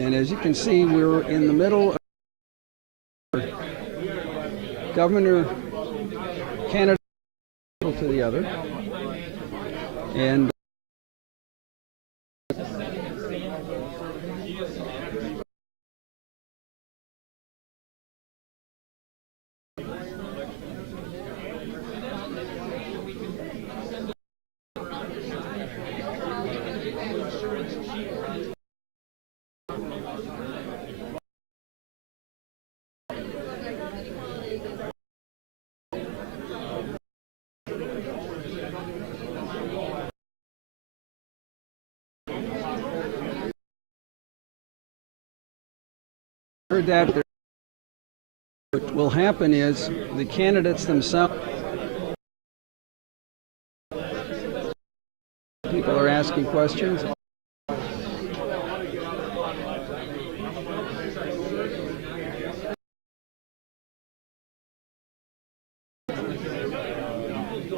And as you can see, we're in the middle of governor candidate to the other. And heard that what will happen is the candidates themselves, people are asking questions.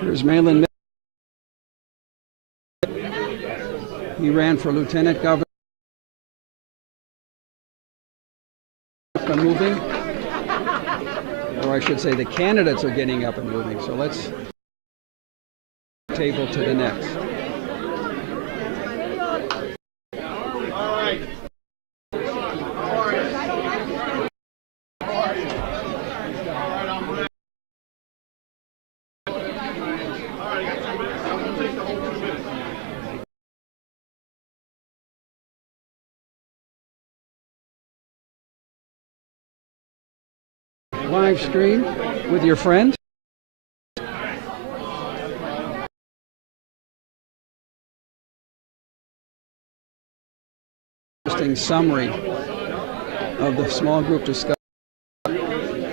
Here's Malin. He ran for lieutenant governor. And moving, or I should say the candidates are getting up and moving. So let's table to the next. Live stream with your friends. Interesting summary of the small group discussion.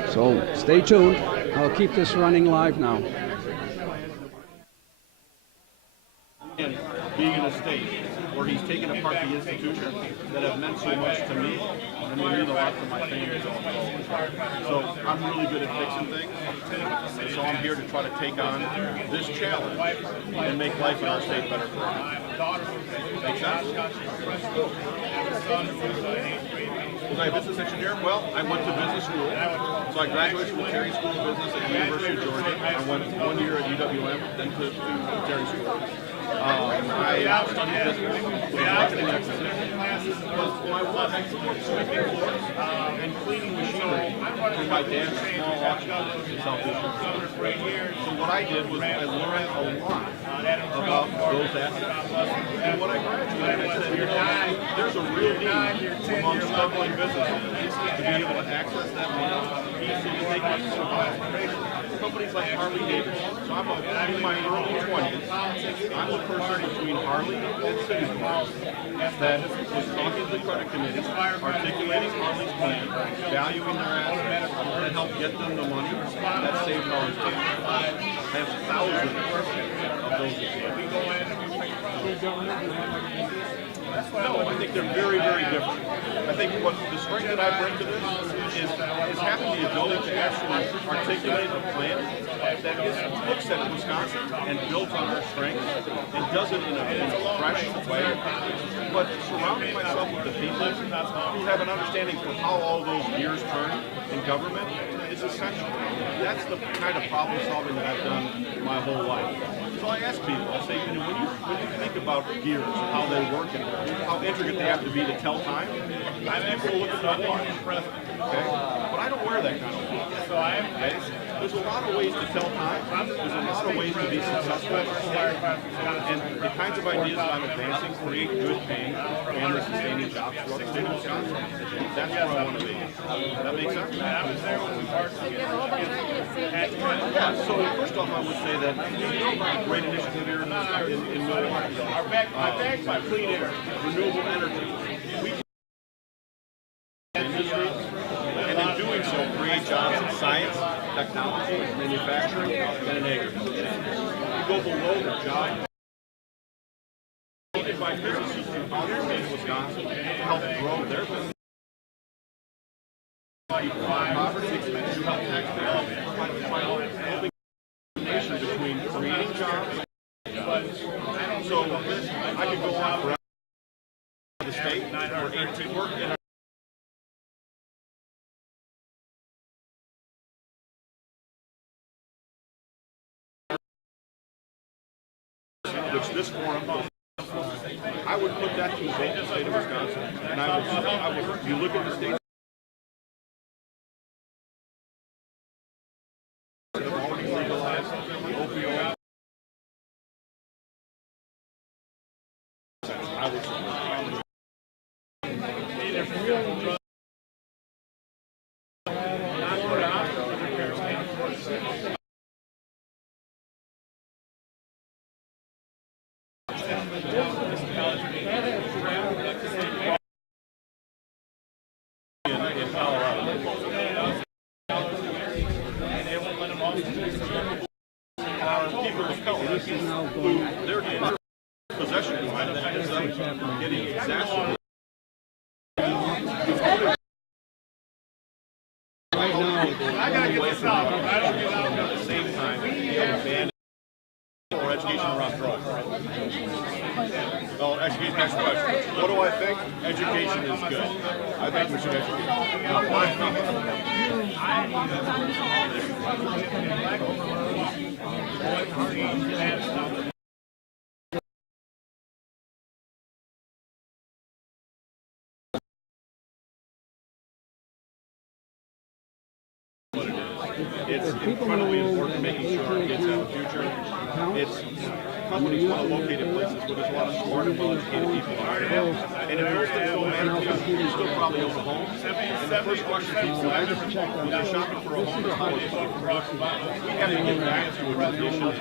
So stay tuned. I'll keep this running live now. And being in a state where he's taken apart the institutions that have meant so much to me, and they mean a lot to my family. So I'm really good at fixing things. So I'm here to try to take on this challenge and make life in our state better for everyone. Make sense? Was I a business engineer? Well, I went to business school. So I graduated from the Terry School of Business at the University of Georgia. I went 1 year at UWM, then to Terry School. I studied business with a marketing executive. But my work, I worked sweeping floors and cleaning machinery for my dad's small auction business in Southeast Michigan. So what I did was I learned a lot about those assets. And when I graduated, I said, you know, there's a real need among struggling businesses to be able to access that money easily they can survive. Companies like Harley Davidson. So I'm in my early 20s. I'm the person between Harley and Citibank that was talking to the credit committee, articulating Harley's plan, valuing their assets, and help get them the money that saved Harley's plan. I have thousands of those examples. No, I think they're very, very different. I think what the strength that I bring to this is having the ability to actually articulate a plan that looks at Wisconsin and builds on our strengths and does it in a fresh way, but surrounding myself with the people who have an understanding for how all those gears turn in government is essential. That's the kind of problem solving that I've done my whole life. So I ask people, I say, you know, when you think about gears, how they work and how intricate they have to be to tell time, people look at the watch, okay? But I don't wear that kind of watch. Okay? There's a lot of ways to tell time. There's a lot of ways to be successful. And the kinds of ideas that I'm advancing create good paying, family-sustaining jobs throughout the state of Wisconsin. That's where I want to be. Does that make sense? Yeah, so first off, I would say that great initiative here in Milwaukee. By clean air, renewable energy. We can industry, and in doing so, create jobs in science, technology, manufacturing, and in agriculture. We go below the job. By businesses throughout the state of Wisconsin to help grow their business. Poverty, to help taxpayers, by helping the nation between creating jobs. So I could go on forever. The state or 18 work in it's this forum, I would put that to a vote in the state of Wisconsin, and I would, you look at the states that have already legalized the opioid. I would support that. In Colorado. People of color who their possession behind that is getting exacerbated. Right now, I gotta get this out. I don't get out at the same time. You have a ban or education around drugs. Well, education, next question. What do I think? Education is good. I think we should educate. It's incredibly important making sure our kids have a future. It's companies want to locate in places where there's a lot of smart and well-educated people. And if you're still managing, you still probably own a home. And the first question people ask when they're shopping for a home is how is it? We have to get back to a tradition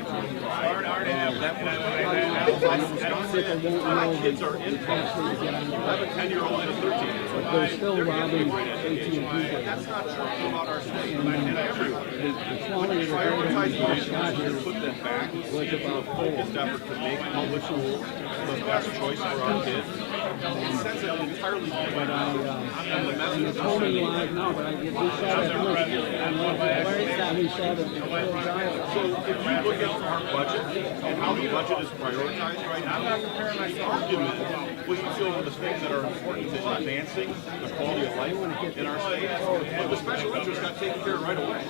my kids are in college. I have a 10-year-old and a 13-year-old. but they're still robbing AT&T. That's not true about our state. And that's true. The quality of the building when I got here Put them back was about focused effort to make public school the best choice for our kids. It sends an entirely different and the message it's totally live now, but we saw that list, and we saw the So if you look at our budget and how the budget is prioritized right now, the argument was to feel the things that are important to advancing the quality of life in our state. But the special interest got taken care of right away.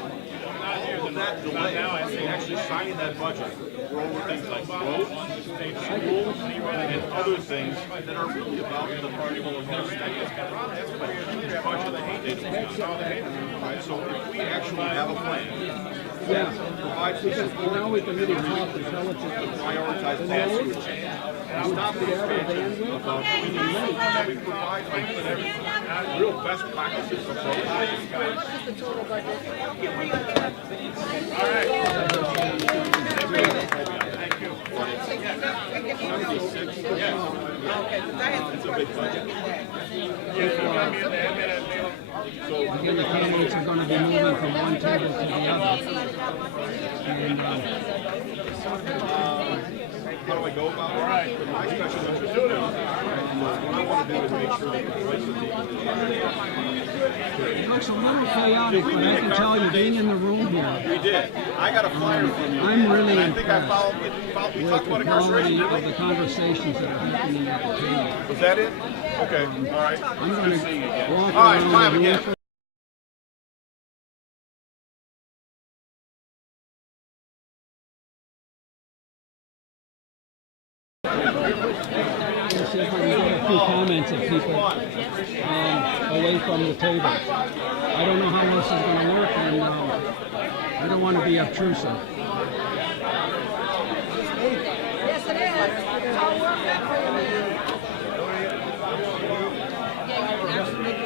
All of that delay in actually signing that budget were over things like roads, schools, and other things that are really about the people of our state. That's a huge budget that they don't. Right? So if we actually have a plan, yeah, provide because now we can really talk is relative to prioritize that switch. Stop the expansion about we provide real best practices approach. Just the total budget. All right. Thank you. 76. Yes. It's a big budget. again, the candidates are going to be moving from one table to the other. And How do I go about it? All right. My special interest is what I want to do is make sure that the voice of people. it looks a little chaotic, but I can tell you, being in the room here, We did. I got a flyer from you. I'm really and I think I impressed we with talked the about quality incarceration, of didn't the we? conversations that are happening at the table. Was that it? Okay. All right. I'm going to walk All right, around time the room again. for Let's see if I can get a few comments of people away from the table. I don't know how this is going to work, and I don't want to be obtrusive. Yes, it is. It's all working for you, man. Yeah, you can actually make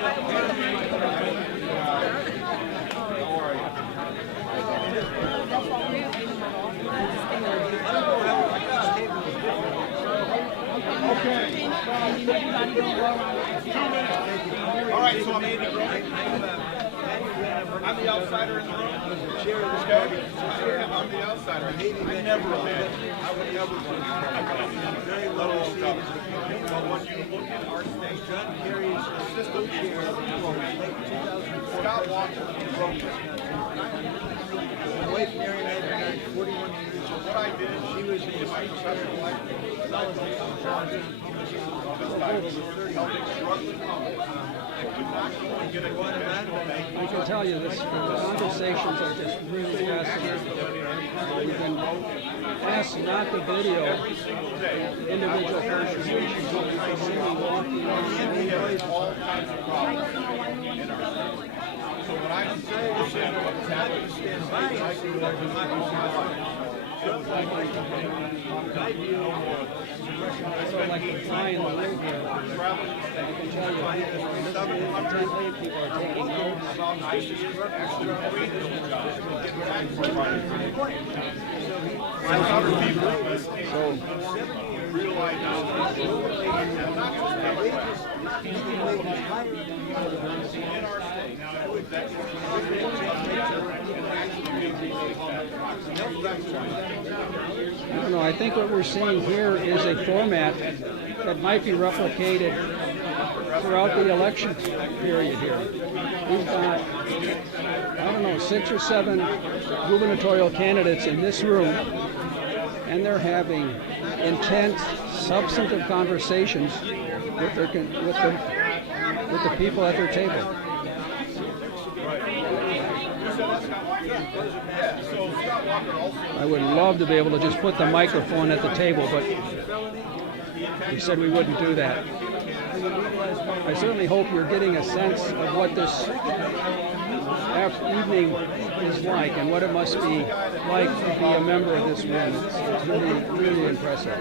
All right, so I'm Andy Groen. I'm the outsider in the room. Chair of this guy. I'm the outsider. I never imagined. I would never do very little stuff. But when you look at our state, John Kerry is assistant chair of the Scott Walker broke my wife Mary and I have been married 41 years. So what I did, she was in my professional life. this time, helping struggling comics. I can tell you this, the conversations are just really fascinating. We've been asked not to video individual conversations, but we can really walk in We have all kinds of problems in our state. So when I say this is what's happening in science, I see what sort of like the fly in the loop here. I can tell you, listening intently, people are taking notes. So realize now and not just in our state I don't know, I think what we're seeing here is a format that might be replicated throughout the election period here. We've got, I don't know, 6 or 7 gubernatorial candidates in this room, and they're having intense, substantive conversations with the people at their table. I would love to be able to just put the microphone at the table, but we said we wouldn't do that. I certainly hope you're getting a sense of what this evening is like and what it must be like to be a member of this room. It's really, really impressive.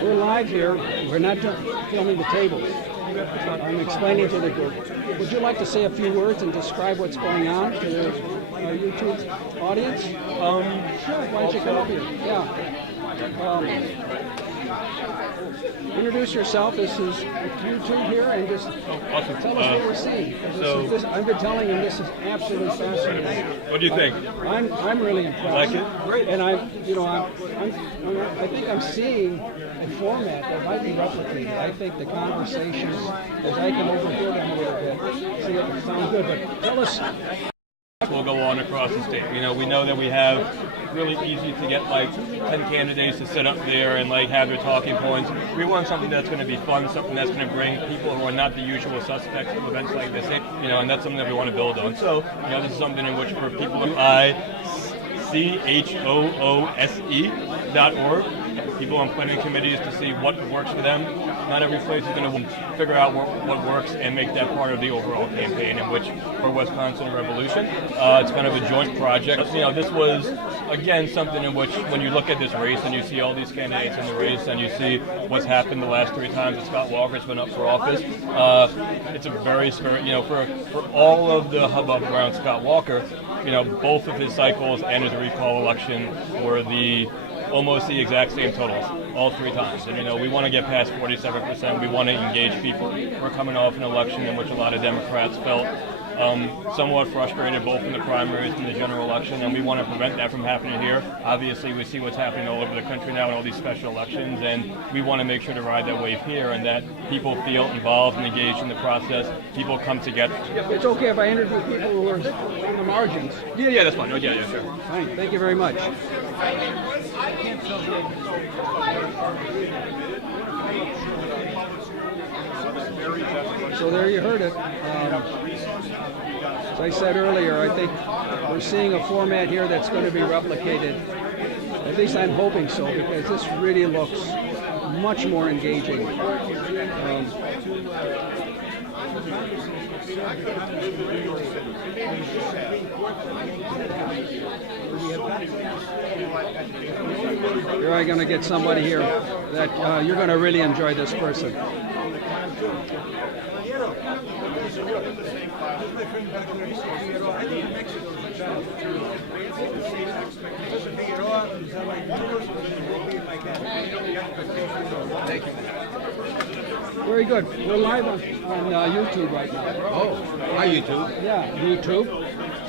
We're live here. We're not filming the tables. I'm explaining to the group. Would you like to say a few words and describe what's going on to the YouTube audience? Sure. Why don't you come up here? Yeah. Introduce yourself. This is YouTube here, and just tell us what we're seeing. I've been telling him this is absolutely fascinating. What do you think? I'm really impressed. Like it? Great. And I think I'm seeing a format that might be replicated. I think the conversations, as I can overhear them a little bit, see it sounds good. But tell us. Will go on across the state. You know, we know that we have really easy to get like 10 candidates to sit up there and like have their talking points. We want something that's going to be fun, something that's going to bring people who are not the usual suspects of events like this, you know, and that's something that we want to build on. So, you know, this is something in which for people ICHOOSE.org, people on planning committees to see what works for them. Not every place is going to figure out what works and make that part of the overall campaign, in which for Wisconsin Revolution, it's kind of a joint project. You know, this was, again, something in which when you look at this race and you see all these candidates in the race and you see what's happened the last 3 times that Scott Walker's been up for office, it's a very, you know, for all of the hubbub around Scott Walker, you know, both of his cycles and his recall election were almost the exact same totals, all 3 times. And, you know, we want to get past 47%. We want to engage people. We're coming off an election in which a lot of Democrats felt somewhat frustrated, both in the primaries and the general election, and we want to prevent that from happening here. Obviously, we see what's happening all over the country now in all these special elections, and we want to make sure to ride that wave here and that people feel involved and engaged in the process. People come together. It's okay if I interview people who are on the margins. Yeah, that's fine. Yeah, sure. Fine. Thank you very much. So there you heard it. As I said earlier, I think we're seeing a format here that's going to be replicated. At least I'm hoping so, because this really looks much more engaging. You're going to get somebody here that you're going to really enjoy this person. Very Very good. We're live on YouTube right now. Oh, hi YouTube. Yeah, YouTube.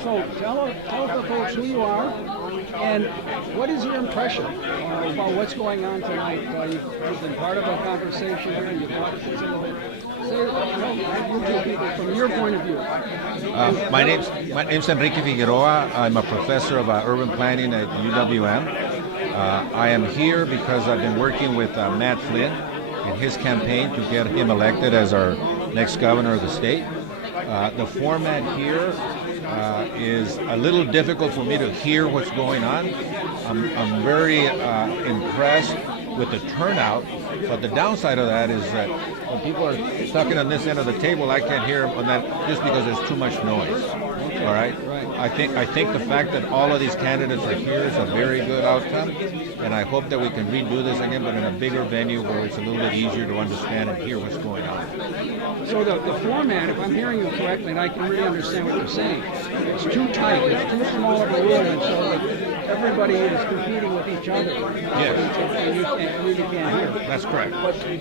So tell the folks who you are and what is your impression about what's going on tonight. You've been part of a conversation here and you've watched this a little bit. Say, YouTube people, from your point of view. My name's Enrique Figueroa. I'm a professor of urban planning at UWM. I am here because I've been working with Matt Flynn in his campaign to get him elected as our next governor of the state. The format here is a little difficult for me to hear what's going on. I'm very impressed with the turnout, but the downside of that is that when people are talking on this end of the table, I can't hear them on that just because there's too much noise. All right. I think the fact that all of these candidates are here is a very good outcome, and I hope that we can redo this again, but in a bigger venue where it's a little bit easier to understand and hear what's going on. So the format, if I'm hearing you correctly, and I can really understand what you're saying, it's too tight, it's too small of a room, and so that everybody is competing with each other. Yes. And you really can't hear. That's correct. But The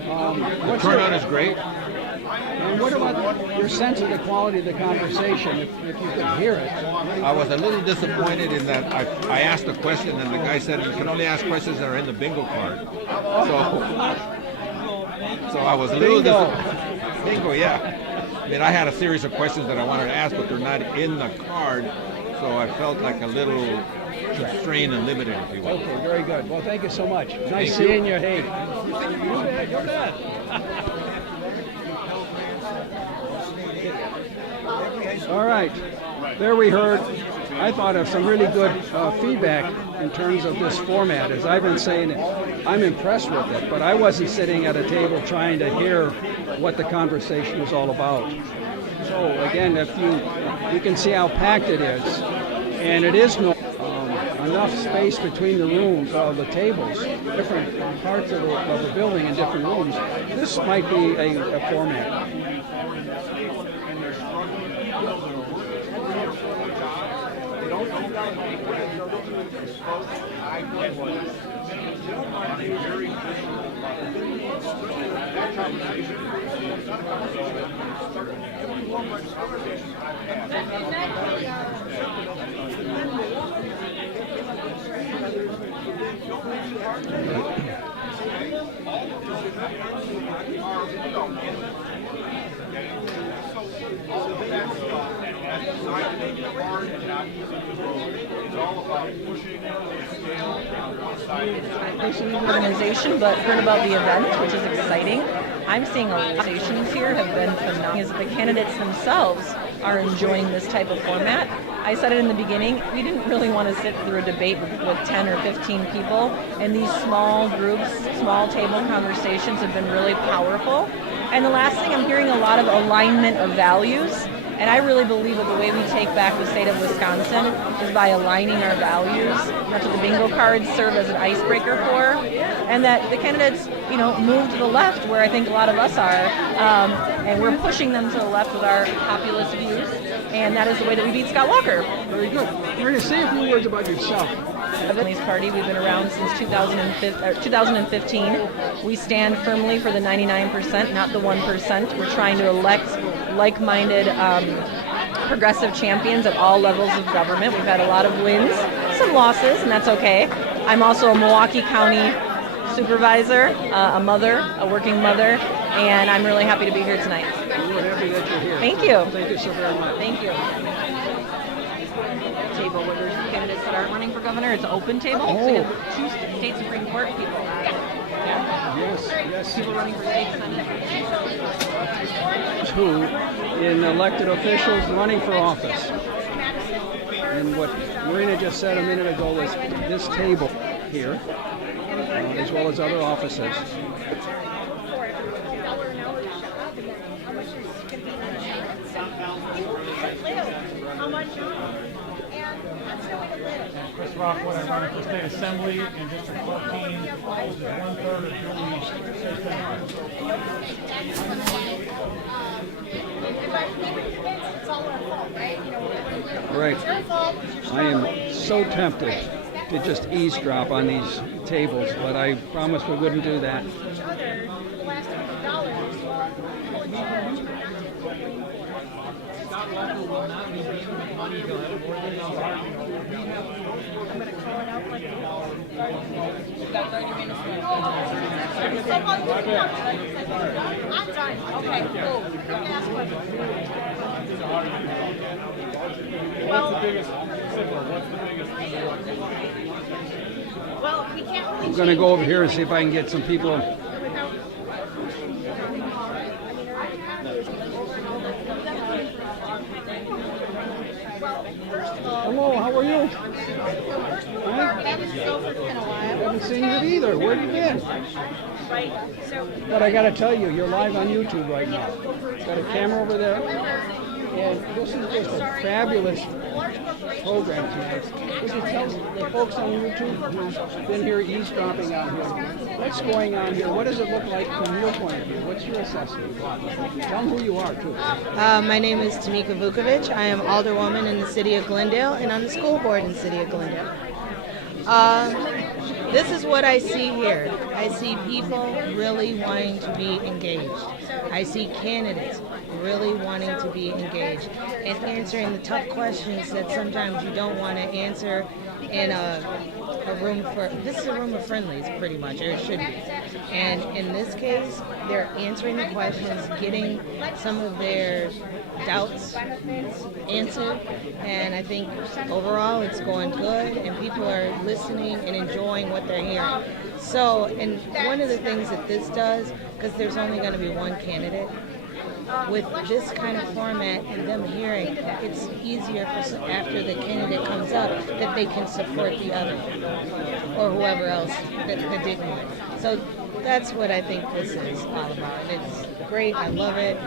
what's turnout is great. and what about your sense of the quality of the conversation, if you could hear it? I was a little disappointed in that I asked a question and the guy said you can only ask questions that are in the bingo card. So I was a little disappointed. Bingo, yeah. I mean, I had a series of questions that I wanted to ask, but they're not in the card, so I felt like a little constrained and limited, if you will. Okay, very good. Well, thank you so much. Nice seeing you. Hey. You bet. All right. There we heard, I thought, of some really good feedback in terms of this format. As I've been saying, I'm impressed with it, but I wasn't sitting at a table trying to hear what the conversation was all about. So again, if you can see how packed it is, and it is enough space between the rooms, the tables, different parts of the building in different rooms. This might be a format. Organization, but heard about the event, which is exciting. I'm seeing a lot of organizations here have been phenomenal. The candidates themselves are enjoying this type of format. I said it in the beginning, we didn't really want to sit through a debate with 10 or 15 people, and these small groups, small table conversations have been really powerful. And the last thing, I'm hearing a lot of alignment of values. And I really believe that the way we take back the state of Wisconsin is by aligning our values. That's what the bingo cards serve as an icebreaker for. And that the candidates, move to the left, where I think a lot of us are, and we're pushing them to the left with our populist views. And that is the way that we beat Scott Walker. Very good. We're going to say a few words about yourself. The Families Party, we've been around since 2015. We stand firmly for the 99%, not the 1%. We're trying to elect like-minded progressive champions at all levels of government. We've had a lot of wins, some losses, and that's okay. I'm also a Milwaukee County supervisor, a mother, a working mother, and I'm really happy to be here tonight. We're happy that you're here. Thank you. Thank you so very much. Thank you. Table where there's candidates that aren't running for governor. It's an open table. Oh. So you have two state Supreme Court people. Yeah. Yes. People running for state senate. Who in elected officials running for office. And what Marina just said a minute ago was this table here, as well as other offices. Chris Rockwood, I run for state assembly in District 14, which is 1/3 of Julie's state senate. Right. I am so tempted to just eavesdrop on these tables, but I promised we wouldn't do that. I'm done. Okay, cool. You can ask questions. What's the biggest, simple, what's the biggest Well, we can't really I'm going to go over here and see if I can get some people. Hello, how are you? Huh? Haven't seen you either. Where have you been? But I got to tell you, you're live on YouTube right now. Got a camera over there. And this is just a fabulous program tonight. Would you tell the folks on YouTube who's been here eavesdropping on here, what's going on here? What does it look like from your point of view? What's your assessment? Tell them who you are, too. My name is Tamika Vukovic. I am alderwoman in the city of Glendale and on the school board in the city of Glendale. This is what I see here. I see people really wanting to be engaged. I see candidates really wanting to be engaged and answering the tough questions that sometimes you don't want to answer in a room for, this is a room of friendlies pretty much, or it should be. And in this case, they're answering the questions, getting some of their doubts answered, and I think overall it's going good and people are listening and enjoying what they're hearing. So, and one of the things that this does, because there's only going to be one candidate, with this kind of format and them hearing, it's easier for after the candidate comes up that they can support the other or whoever else that didn't win. So that's what I think this is all about. It's great. I love it.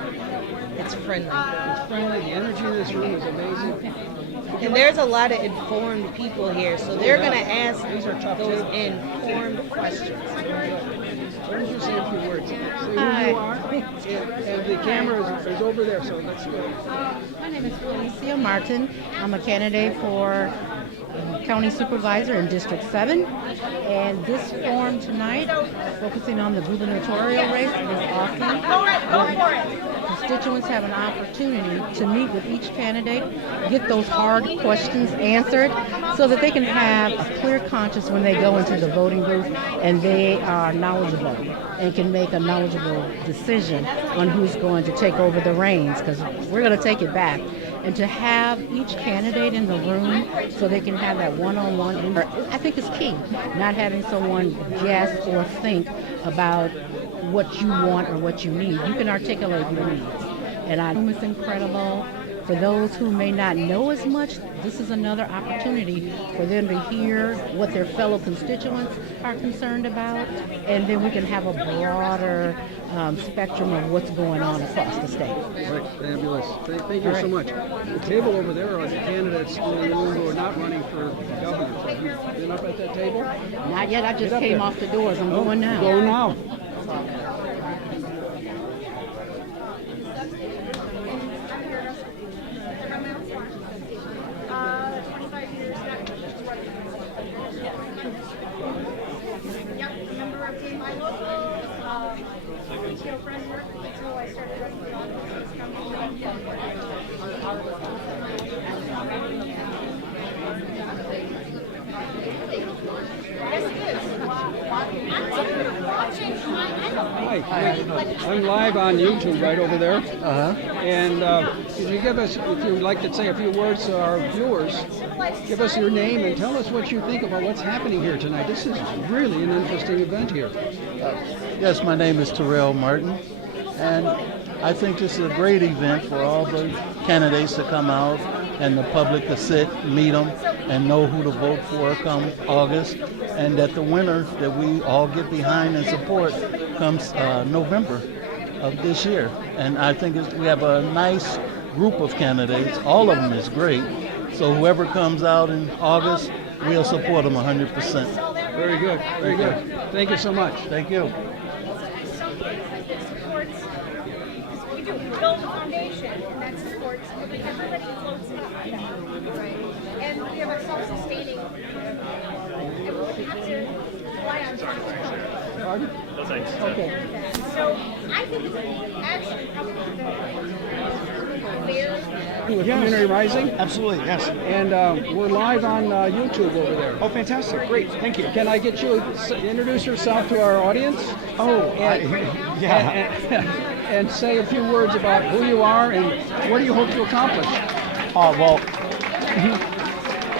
It's friendly. It's friendly. The energy in this room is amazing. And there's a lot of informed people here, so they're going to ask These are tough those too. informed questions. Why don't you say a few words? Say who you are, and the camera is over there, so let's go. My name is Felicia Martin. I'm a candidate for County Supervisor in District 7. And this forum tonight, focusing on the gubernatorial race, is awesome. Constituents have an opportunity to meet with each candidate, get those hard questions answered, so that they can have a clear conscience when they go into the voting booth and they are knowledgeable and can make a knowledgeable decision on who's going to take over the reins, because we're going to take it back. And to have each candidate in the room so they can have that one-on-one, I think is key. Not having someone guess or think about what you want or what you need. You can articulate your needs. And I think it's incredible. For those who may not know as much, this is another opportunity for them to hear what their fellow constituents are concerned about, and then we can have a broader spectrum of what's going on across the state. Right, fabulous. Thank you so much. The table over there are the candidates in the room who are not running for governor. Have you been up at that table? Not yet. I just up came there. off the doors. I'm going now. Go now. Member of my local PTO president until I started running for office. Yes, it is. I'm watching. Hi, I'm live on YouTube right over there. And could you give us, if you'd like to say a few words to our viewers, give us your name and tell us what you think about what's happening here tonight. This is really an interesting event here. Yes, my name is Terrell Martin, and I think this is a great event for all the candidates to come out and the public to sit, meet them, and know who to vote for come August, and that the winner that we all get behind and support comes November of this year. And I think we have a nice group of candidates. All of them is great. So whoever comes out in August, we'll support them 100%. Very good, very good. Thank you so much. Thank you. We do build a foundation, and that supports everybody floats in that. And we have a self-sustaining, and we wouldn't have to rely on charity. Pardon? No thanks. Okay. So I think it's actually probably the with Community Rising. Absolutely, yes. And we're live on YouTube over there. Oh, fantastic. Great. Thank you. Can I get you introduce yourself to our audience? And say a few words about who you are and what do you hope to accomplish?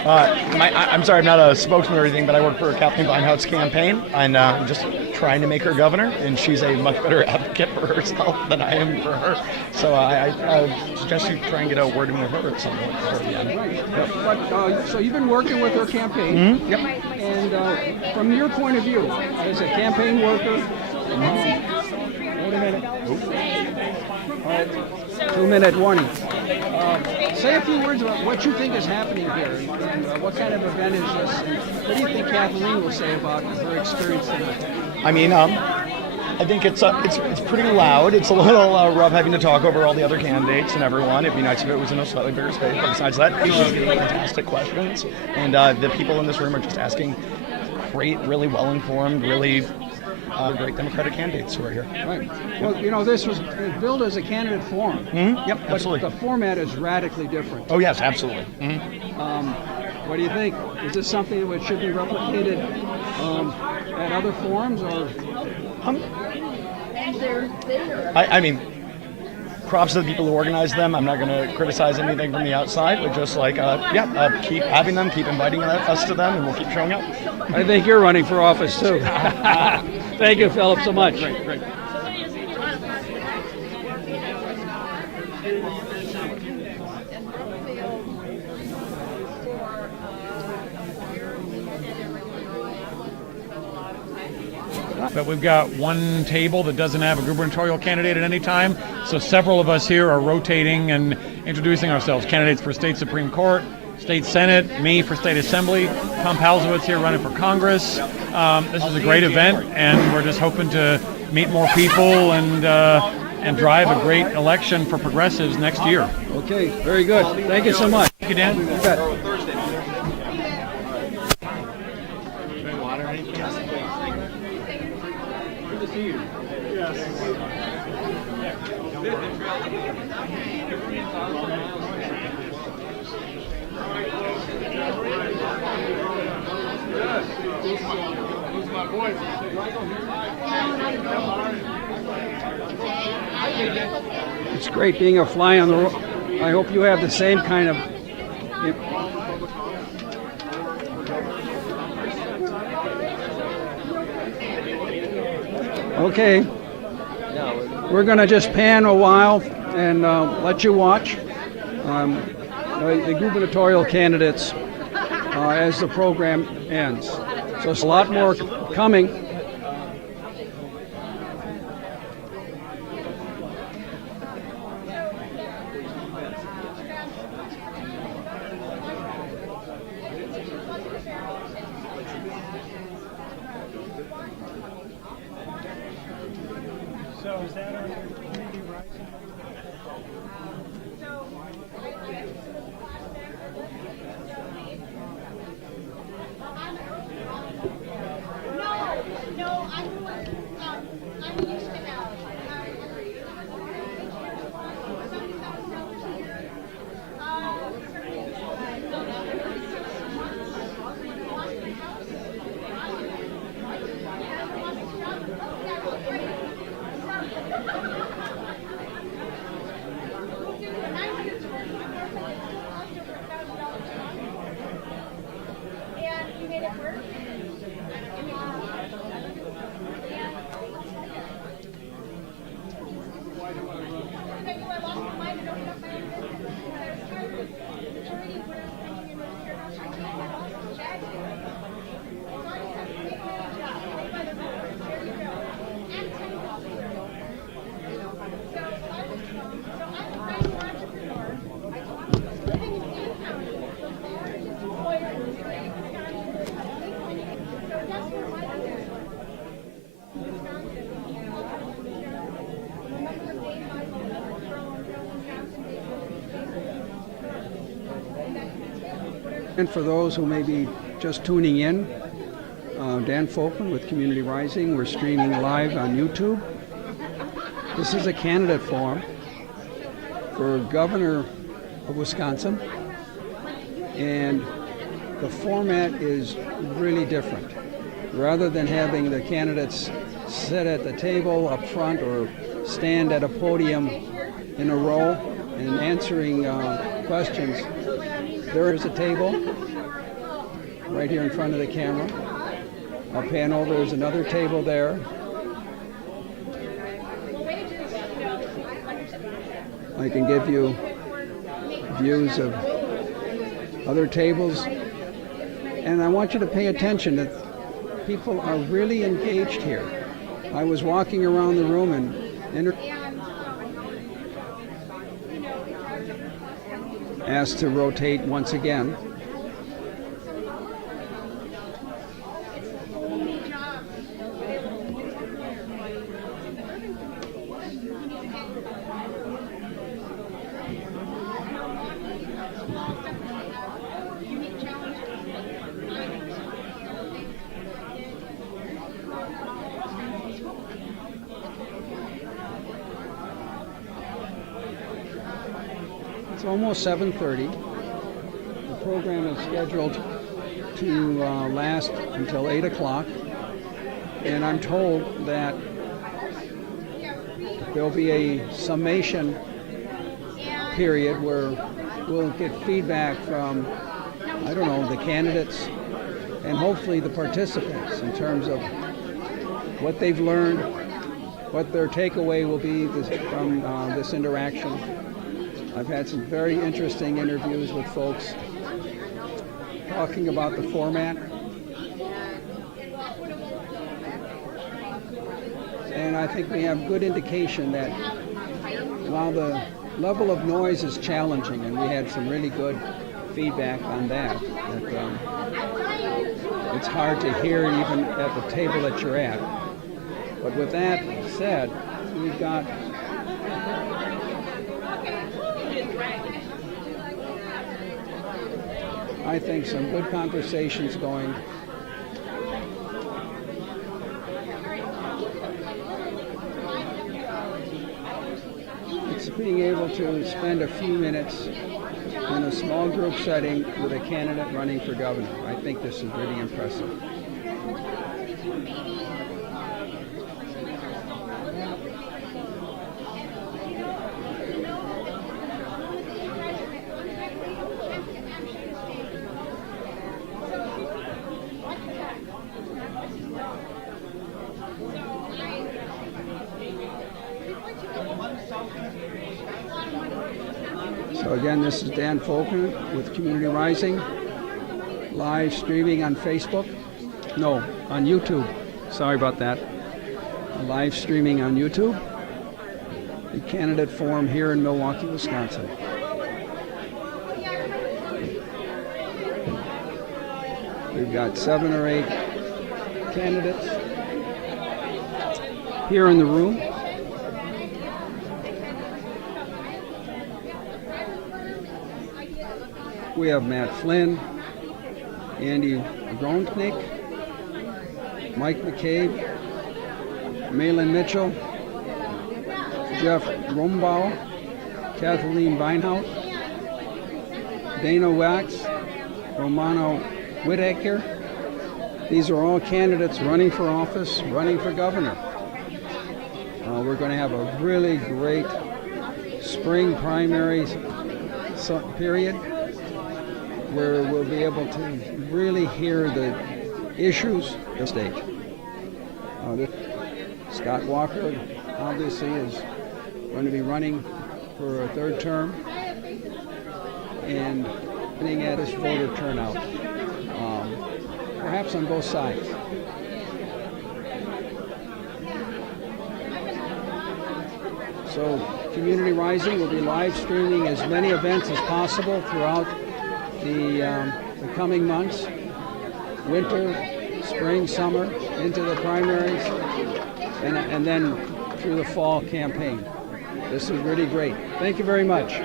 I'm sorry, I'm not a spokesman or anything, but I work for Kathleen Beinhaut's campaign, and I'm just trying to make her governor, and she's a much better advocate for herself than I am for her. So I suggest you try and get a word in with her at some point. But, so you've been working with her campaign. Mm-hmm. Yep. And from your point of view, as a campaign worker, wait a minute. All right, 2-minute warning. Say a few words about what you think is happening here, and what kind of event is this, and what do you think Kathleen will say about her experience tonight? I mean, I think it's pretty loud. It's a little rough having to talk over all the other candidates and everyone. It'd be nice if it was in a slightly bigger space. But besides that, she's getting fantastic questions, and the people in this room are just asking great, really well-informed, really great Democratic candidates who are here. Right. Well, you know, this was billed as a candidate forum. Mm-hmm. Yep, but absolutely. the format is radically different. Oh yes, absolutely. Mm-hmm. What do you think? Is this something that should be replicated at other forums, or? I mean, props to the people who organize them. I'm not going to criticize anything from the outside, but just like, keep having them, keep inviting us to them, and we'll keep showing up. I think you're running for office too. Thank you, Philip, so much. Great. But we've got one table that doesn't have a gubernatorial candidate at any time, so several of us here are rotating and introducing ourselves. Candidates for State Supreme Court, State Senate, me for State Assembly, Tom Palzowitz here running for Congress. This is a great event, and we're just hoping to meet more people and drive a great election for progressives next year. Okay, very good. Thank you so much. Thank you, Dan. You bet. It's great being a fly on the wall. I hope you have the same kind of. Okay, we're going to just pan a while and let you watch the gubernatorial candidates as the program ends. So there's a lot more coming. So is that our Community Rising? And for those who may be just tuning in, Dan Folkman with Community Rising. We're streaming live on YouTube. This is a candidate forum. for governor of Wisconsin, and the format is really different. Rather than having the candidates sit at the table up front or stand at a podium in a row and answering questions, there is a table right here in front of the camera. I'll pan over, there's another table there. I can give you views of other tables, and I want you to pay attention that people are really engaged here. I was walking around the room and asked to rotate once again. It's almost 7:30. The program is scheduled to last until 8 o'clock, and I'm told that there'll be a summation period where we'll get feedback from, I don't know, the candidates and hopefully the participants in terms of what they've learned, what their takeaway will be from this interaction. I've had some very interesting interviews with folks talking about the format. And I think we have good indication that while the level of noise is challenging, and we had some really good feedback on that it's hard to hear even at the table that you're at. But with that said, we've got I think some good conversations going. It's being able to spend a few minutes in a small group setting with a candidate running for governor. I think this is really impressive. So again, this is Dan Faulkner with Community Rising, live streaming on Facebook. No, on YouTube. Sorry about that. Live streaming on YouTube. The candidate forum here in Milwaukee, Wisconsin. We've got 7 or 8 candidates here in the room. We have Matt Flynn, Andy Gronknick, Mike McCabe, Malin Mitchell, Jeff Rombauer, Kathleen Beinhout, Dana Wax, Romano Whitaker. These are all candidates running for office, running for governor. We're going to have a really great spring primary period where we'll be able to really hear the issues of the state. Scott Walker obviously is going to be running for a 3rd term and looking at his voter turnout, perhaps on both sides. So Community Rising will be live streaming as many events as possible throughout the coming months, winter, spring, summer, into the primaries, and then through the fall campaign. This is really great. Thank you very much.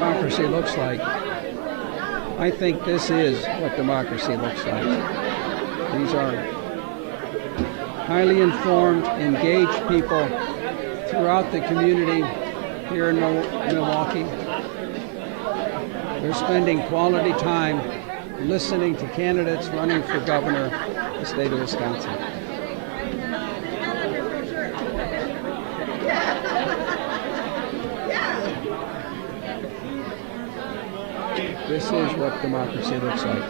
democracy looks like. I think this is what democracy looks like. These are highly informed, engaged people throughout the community here in Milwaukee. They're spending quality time listening to candidates running for governor of the state of Wisconsin. This is what democracy looks like.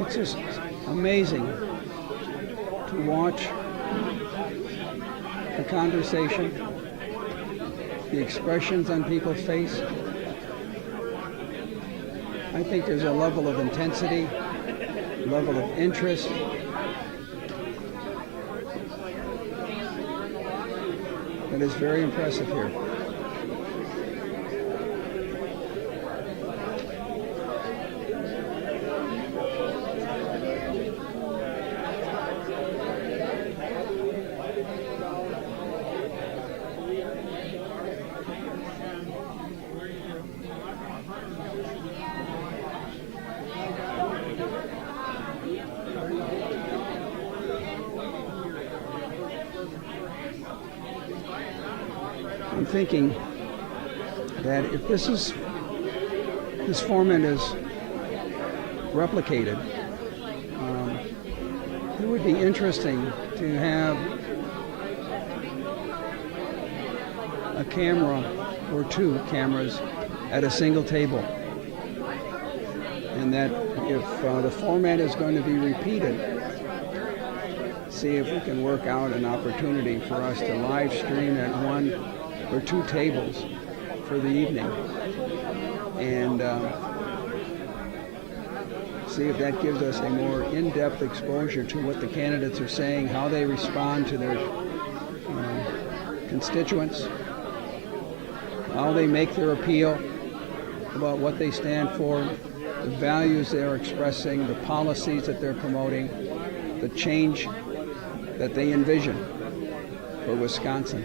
It's just amazing to watch the conversation, the expressions on people's face. I think there's a level of intensity, level of interest. That is very impressive here. I'm thinking that if this format is replicated, it would be interesting to have a camera or two cameras at a single table, and that if the format is going to be repeated, see if we can work out an opportunity for us to live stream at one or two tables for the evening, and see if that gives us a more in-depth exposure to what the candidates are saying, how they respond to their constituents, how they make their appeal about what they stand for, the values they're expressing, the policies that they're promoting, the change that they envision for Wisconsin.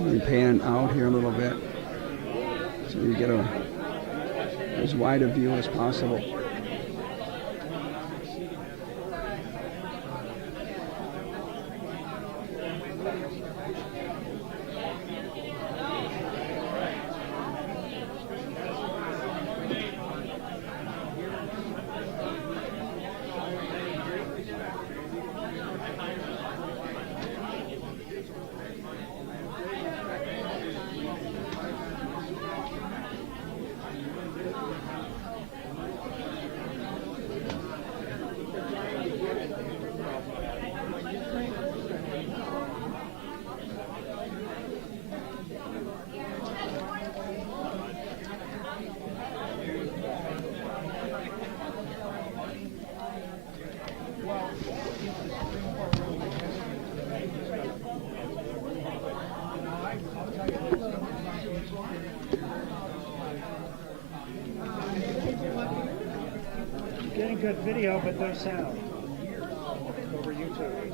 Let me pan out here a little bit so you get as wide a view as possible. Getting good video, but no sound over YouTube.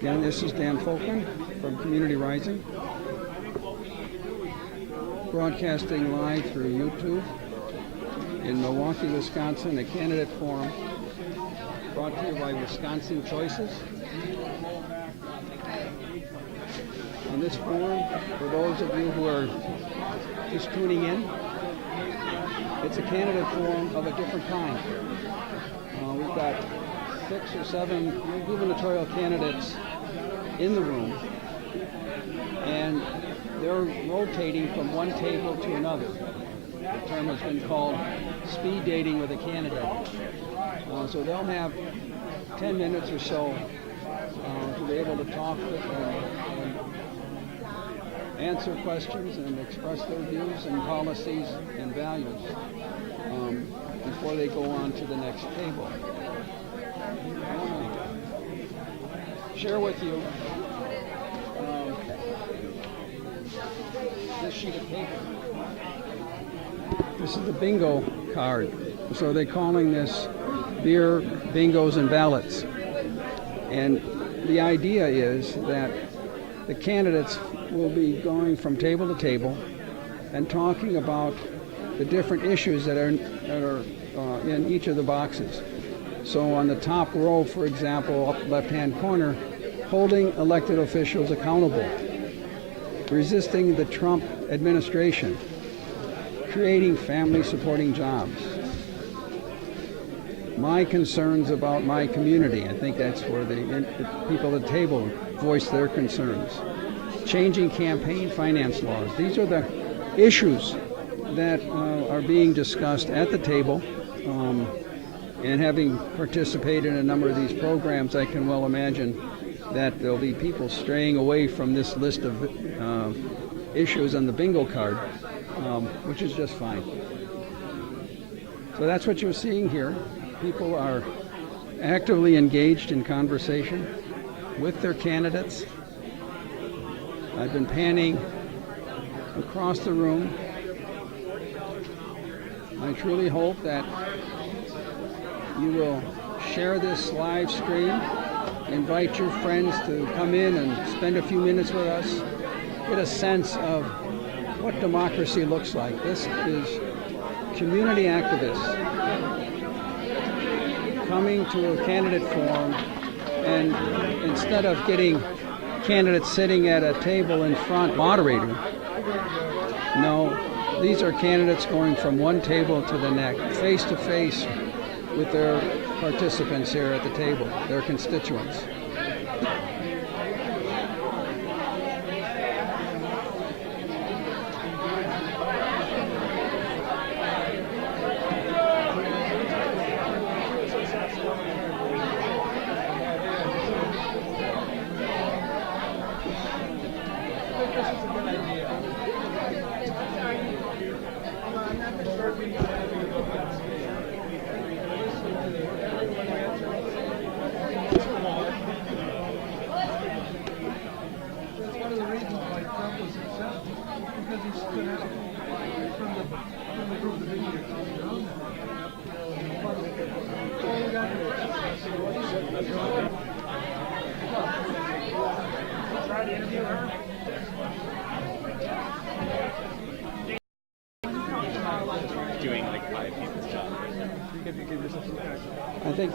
Again, this is Dan Folkman from Community Rising, broadcasting live through YouTube in Milwaukee, Wisconsin, a candidate forum brought to you by Wisconsin Choices. On this forum, for those of you who are just tuning in, it's a candidate forum of a different kind. We've got 6 or 7 gubernatorial candidates in the room, and they're rotating from one table to another. The term has been called speed dating with a candidate. So they'll have 10 minutes or so to be able to talk with and answer questions and express their views and policies and values before they go on to the next table. I want to share with you this sheet of paper. This is the bingo card. So they're calling this beer, bingos, and ballots. And the idea is that the candidates will be going from table to table and talking about the different issues that are in each of the boxes. So on the top row, for example, up left-hand corner, holding elected officials accountable, resisting the Trump administration, creating family-supporting jobs, my concerns about my community. I think that's where the people at the table voice their concerns. Changing campaign finance laws. These are the issues that are being discussed at the table. And having participated in a number of these programs, I can well imagine that there'll be people straying away from this list of issues on the bingo card, which is just fine. So that's what you're seeing here. People are actively engaged in conversation with their candidates. I've been panning across the room. I truly hope that you will share this live stream, invite your friends to come in and spend a few minutes with us, get a sense of what democracy looks like. This is community activists coming to a candidate forum, and instead of getting candidates sitting at a table in front, moderator, no, these are candidates going from one table to the next, face to face with their participants here at the table, their constituents. Doing like 5 people's job. I think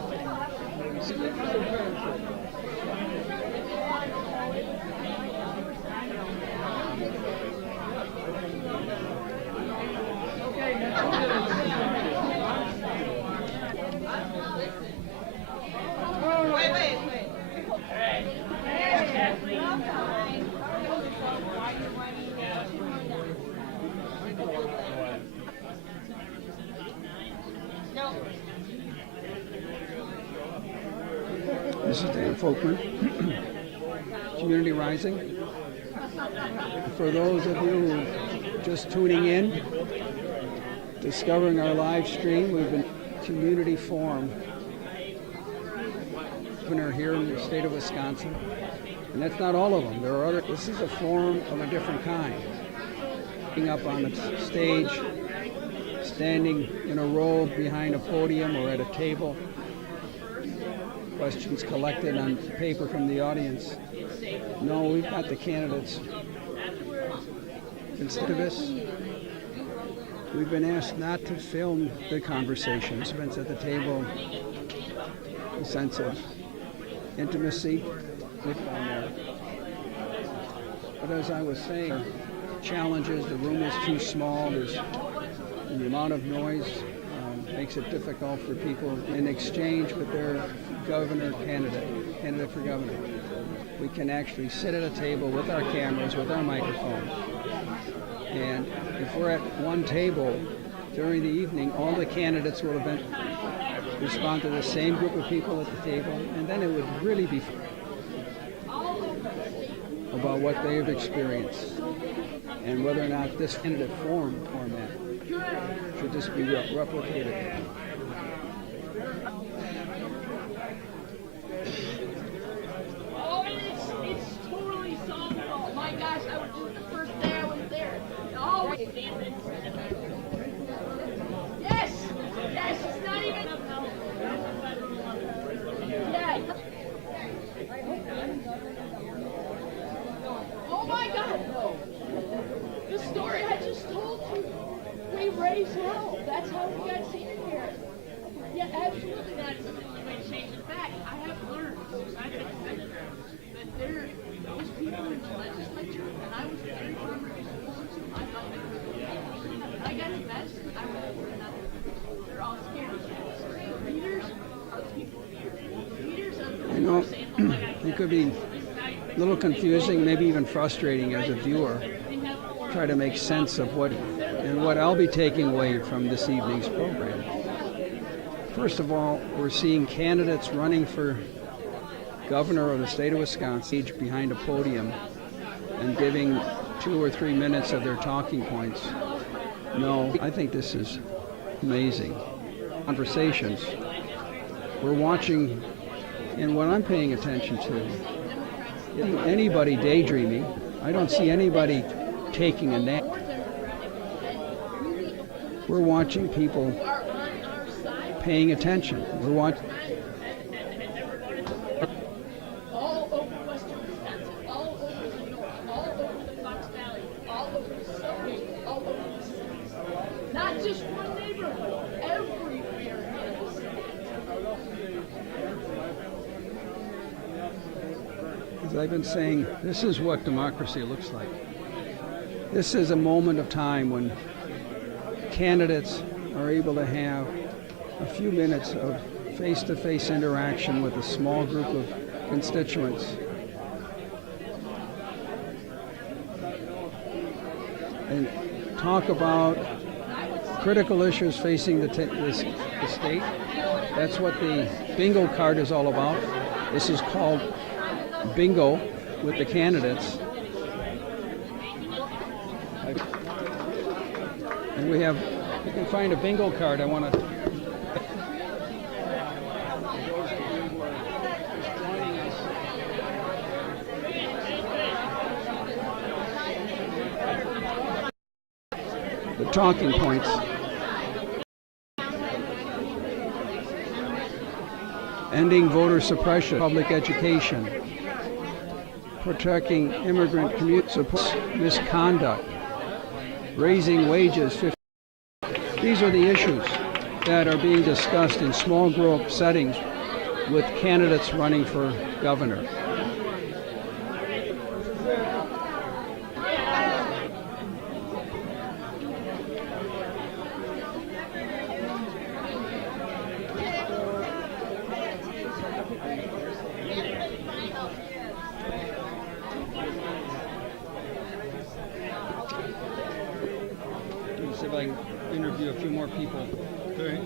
This is Dan Folkman, Community Rising. For those of you who are just tuning in, discovering our live stream, we've been community forum opener here in the state of Wisconsin. And that's not all of them. There are other. This is a forum of a different kind. Being up on the stage, standing in a row behind a podium or at a table, questions collected on paper from the audience. No, we've got the candidates. Instead of this, we've been asked not to film the conversations. Events at the table, a sense of intimacy with them there. But as I was saying, challenges, the room is too small, there's the amount of noise makes it difficult for people in exchange with their candidate for governor. We can actually sit at a table with our cameras, with our microphones. And if we're at one table during the evening, all the candidates will respond to the same group of people at the table, and then it would really be about what they have experienced and whether or not this candidate format should just be replicated. Oh, it's totally solvable. My gosh, I would do it the first day I was there. Always damn it. Yes, it's not even. Yeah. Oh my God. The story I just told you. We raise hell. That's how we got seen here. Yeah, absolutely. That's the way to change. In fact, I have learned I've been affected that there those people in the legislature, and I was very primary schools too. I thought they were. I got to medicine. I went for another. They're all scared. The leaders are the people here. Leaders are the people saying, "Oh my God." It could be a little confusing, maybe even frustrating as a viewer. Try to make sense of what I'll be taking away from this evening's program. First of all, we're seeing candidates running for governor of the state of Wisconsin behind a podium and giving 2 or 3 minutes of their talking points. No, I think this is amazing. Conversations. We're watching, and what I'm paying attention to, isn't anybody daydreaming. I don't see anybody taking a nap. We're watching people paying attention. We're watching. All over western Wisconsin, all over the north, all over the Fox Valley, all over the suburbs, all over the cities. Not just one neighborhood, everywhere in the city. As I've been saying, this is what democracy looks like. This is a moment of time when candidates are able to have a few minutes of face-to-face interaction with a small group of constituents. And talk about critical issues facing the state. That's what the bingo card is all about. This is called bingo with the candidates. And we have, you can find a bingo card. I want to. The talking points. Ending voter suppression, public education, protecting immigrant community support, misconduct, raising wages. These are the issues that are being discussed in small group settings with candidates running for governor. Let's see if I can interview a few more people. Okay.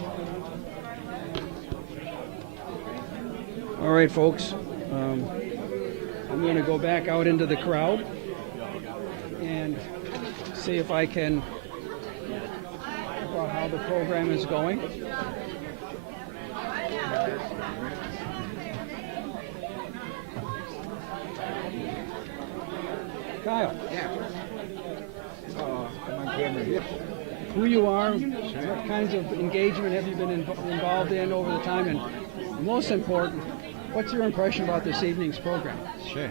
All right, folks. I'm going to go back out into the crowd and see if I can talk about how the program is going. Kyle. Yeah. Come on camera here. Who you are, what kinds of engagement have you been involved in over the time, and most important, what's your impression about this evening's program? Sure.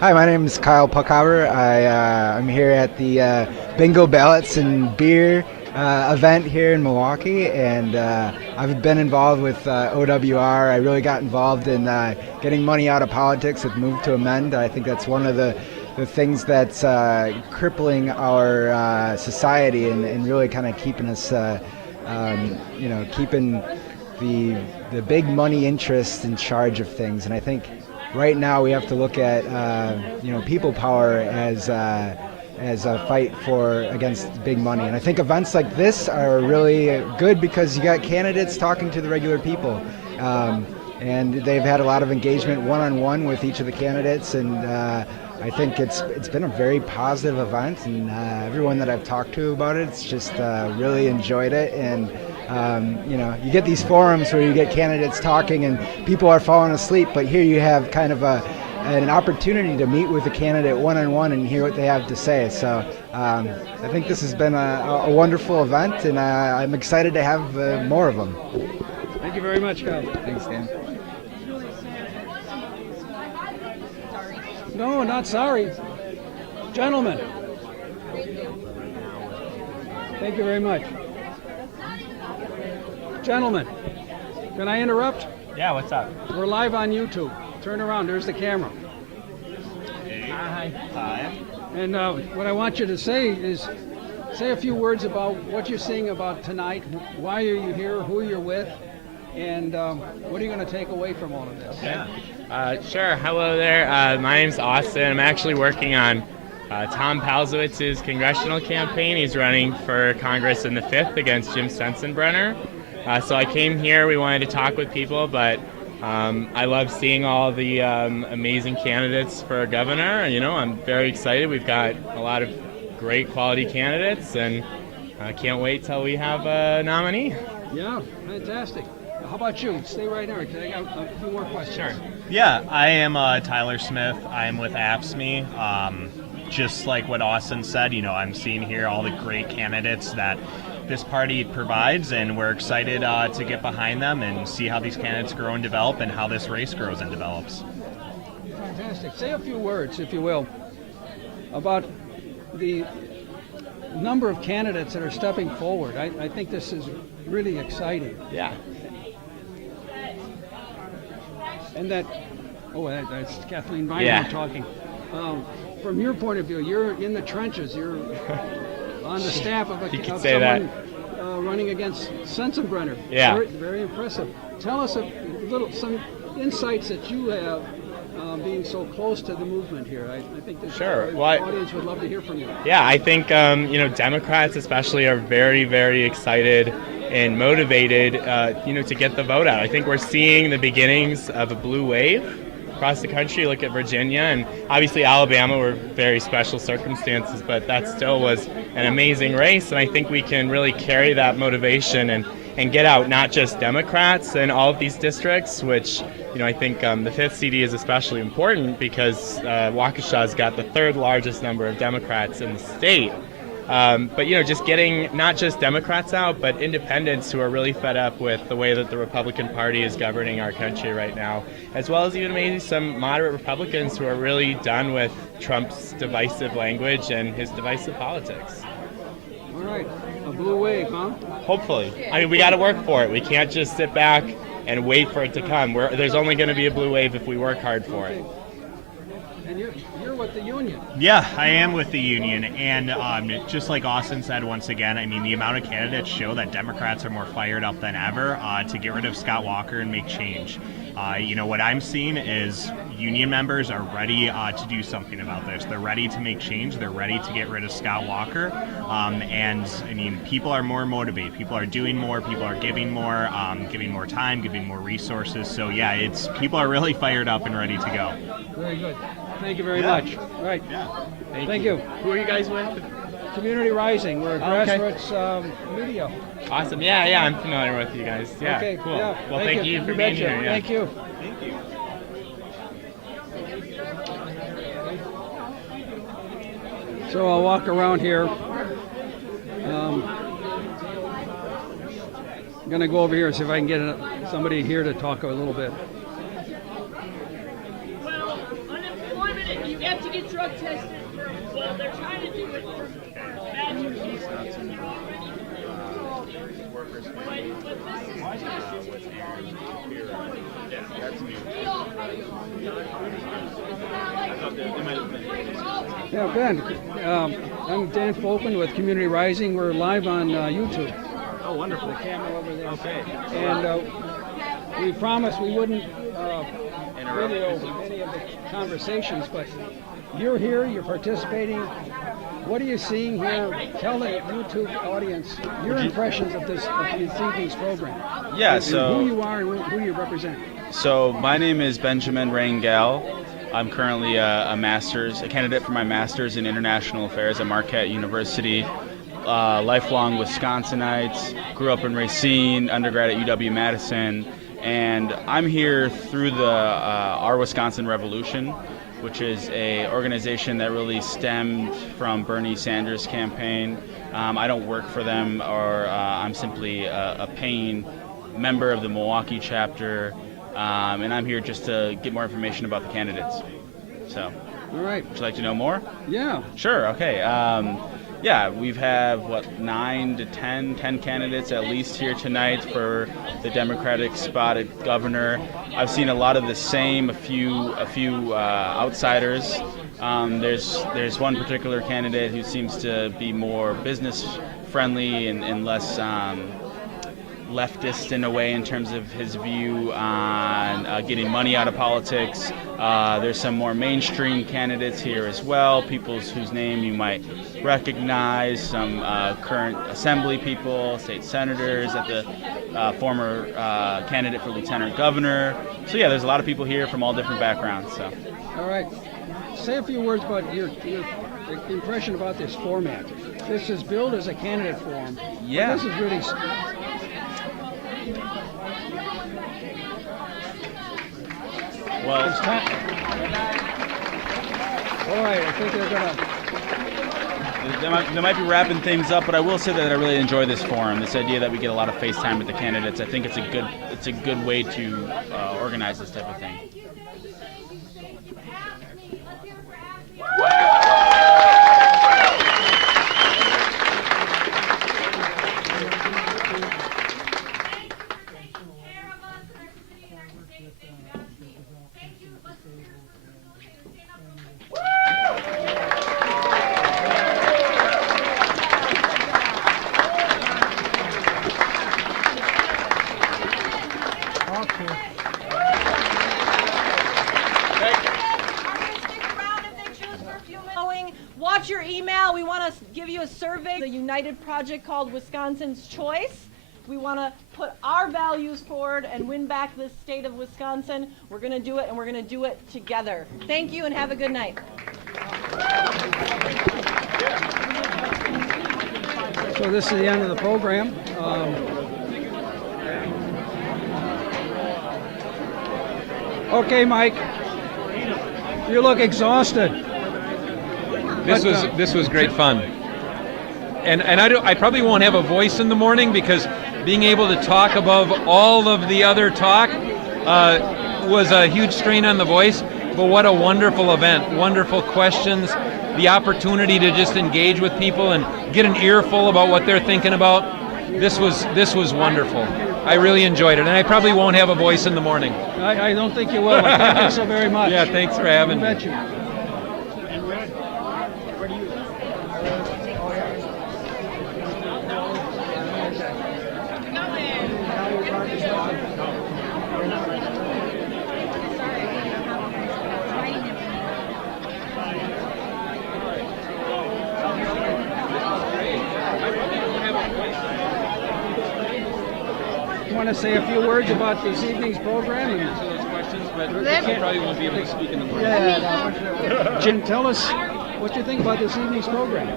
Hi, my name is Kyle Puckhaber. I'm here at the Bingo Ballots and Beer event here in Milwaukee, and I've been involved with OWR. I really got involved in getting money out of politics with Move to Amend. I think that's one of the things that's crippling our society and really kind of keeping us, keeping the big money interests in charge of things. And I think right now we have to look at people power as a fight against big money. And I think events like this are really good because you got candidates talking to the regular people. And they've had a lot of engagement one-on-one with each of the candidates, and I think it's been a very positive event, and everyone that I've talked to about it, it's just really enjoyed it. And you get these forums where you get candidates talking and people are falling asleep, but here you have kind of an opportunity to meet with a candidate one-on-one and hear what they have to say. So I think this has been a wonderful event, and I'm excited to have more of them. Thank you very much, Kyle. Thanks, Dan. No, not sorry. Gentlemen. Thank you very much. Gentlemen, can I interrupt? Yeah, what's up? We're live on YouTube. Turn around, there's the camera. Hi. Hi. And what I want you to say is, say a few words about what you're seeing about tonight. Why are you here? Who you're with? And what are you going to take away from all of this? Yeah. Sure. Hello there. My name's Austin. I'm actually working on Tom Palzowitz's congressional campaign. He's running for Congress in the 5th against Jim Sensenbrenner. So I came here. We wanted to talk with people, but I love seeing all the amazing candidates for governor. I'm very excited. We've got a lot of great quality candidates, and I can't wait till we have a nominee. Yeah, fantastic. How about you? Stay right there, because I got a few more questions. Sure. Yeah, I am Tyler Smith. I am with AFSCME. Just like what Austin said, I'm seeing here all the great candidates that this party provides, and we're excited to get behind them and see how these candidates grow and develop and how this race grows and develops. Fantastic. Say a few words, if you will, about the number of candidates that are stepping forward. I think this is really exciting. Yeah. And that's Kathleen Weiner talking. From your point of view, you're in the trenches. You're on the staff of someone running against Sensenbrenner. Yeah. Very, very impressive. Tell us some insights that you have being so close to the movement here. I think the audience would love to hear from you. Yeah, I think Democrats especially are very, very excited and motivated, to get the vote out. I think we're seeing the beginnings of a blue wave across the country. Look at Virginia, and obviously Alabama were very special circumstances, but that still was an amazing race, and I think we can really carry that motivation and get out not just Democrats in all of these districts, which I think the 5th CD is especially important because Waukesha's got the 3rd largest number of Democrats in the state. But just getting not just Democrats out, but independents who are really fed up with the way that the Republican Party is governing our country right now, as well as even maybe some moderate Republicans who are really done with Trump's divisive language and his divisive politics. All right, a blue wave, huh? Hopefully. I mean, we got to work for it. We can't just sit back and wait for it to come. There's only going to be a blue wave if we work hard for it. And you're with the union. Yeah, I am with the union, and just like Austin said once again, I mean, the amount of candidates show that Democrats are more fired up than ever to get rid of Scott Walker and make change. What I'm seeing is union members are ready to do something about this. They're ready to make change. They're ready to get rid of Scott Walker. And I mean, people are more motivated. People are doing more. People are giving more time, giving more resources. So yeah, people are really fired up and ready to go. Very good. Thank you very much. All right. Yeah. Thank you. Who are you guys with? Community Rising. We're a grassroots media. Awesome. Yeah, I'm familiar with you guys. Yeah, okay. Cool. Yeah. Well, thank you for being here. Yeah. Thank you. Thank you. So I'll walk around here. going to go over here and see if I can get somebody here to talk a little bit. Well, unemployment, you have to get drug tested for, well, they're trying to do it for bachelor's degrees already. But this is Yeah, Ben, I'm Dan Folkman with Community Rising. We're live on YouTube. Oh, wonderful. The camera over there. Okay. And we promised we wouldn't video any of the conversations, but you're here, you're participating. What are you seeing here? Tell the YouTube audience your impressions of this evening's program. Yeah, and so who you are and who you represent. So my name is Benjamin Rangel. I'm currently a candidate for my master's in international affairs at Marquette University. Lifelong Wisconsinite, grew up in Racine, undergrad at UW-Madison, and I'm here through the Our Wisconsin Revolution, which is a organization that really stemmed from Bernie Sanders' campaign. I don't work for them, or I'm simply a paying member of the Milwaukee chapter, and I'm here just to get more information about the candidates. So, all right. Would you like to know more? Yeah. Sure. Okay. Yeah, we've had 9 to 10 candidates at least here tonight for the Democratic spot at governor. I've seen a lot of the same, a few outsiders. There's one particular candidate who seems to be more business friendly and less leftist in a way in terms of his view on getting money out of politics. There's some more mainstream candidates here as well, people whose name you might recognize, some current assembly people, state senators, at the former candidate for lieutenant governor. So yeah, there's a lot of people here from all different backgrounds. So. All right. Say a few words about your impression about this format. This is billed as a candidate forum. Yeah. This is really... Well, it's time. All right, I think they're gonna. They might be wrapping things up, but I will say that I really enjoy this forum. This idea that we get a lot of face time with the candidates. I think it's a good way to organize this type of thing. Watch your email. We want to give you a survey, the United Project called Wisconsin's Choice. We want to put our values forward and win back this state of Wisconsin. We're going to do it, and we're going to do it together. Thank you, and have a good night. So this is the end of the program. Okay, Mike. You look exhausted. This was great fun, and I probably won't have a voice in the morning because being able to talk above all of the other talk was a huge strain on the voice. But what a wonderful event! Wonderful questions, the opportunity to just engage with people and get an earful about what they're thinking about. This was wonderful. I really enjoyed it, and I probably won't have a voice in the morning. I don't think you will. Thank you so very much. Yeah, thanks for having me. I bet you. Want to say a few words about this evening's program? And answer those questions, but I probably won't be able to speak in the morning. Jim, tell us what you think about this evening's program.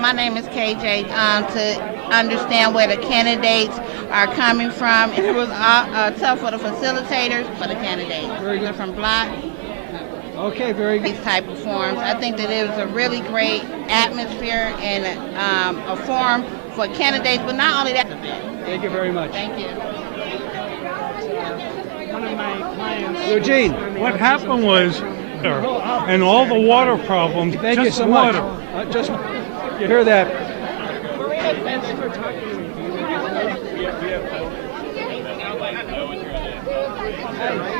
My name is KJ. To understand where the candidates are coming from, it was tough for the facilitators, for the candidates. Very good. Different block. Okay, very good. These type of forums. I think that it was a really great atmosphere and a forum for candidates, but not only that. Thank you very much. Thank you. One of my clients. Eugene. What happened was, and all the water problems, Thank you just so water. much. Just, you hear that?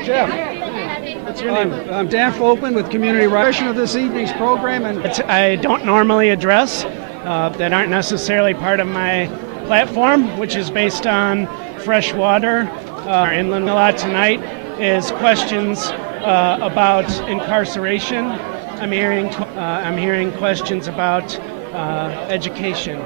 Jeff. What's your name? I'm Dan Folkman with Community Rising of this evening's program, and I don't normally address that aren't necessarily part of my platform, which is based on fresh water. Our inland a lot tonight is questions about incarceration. I'm hearing questions about education,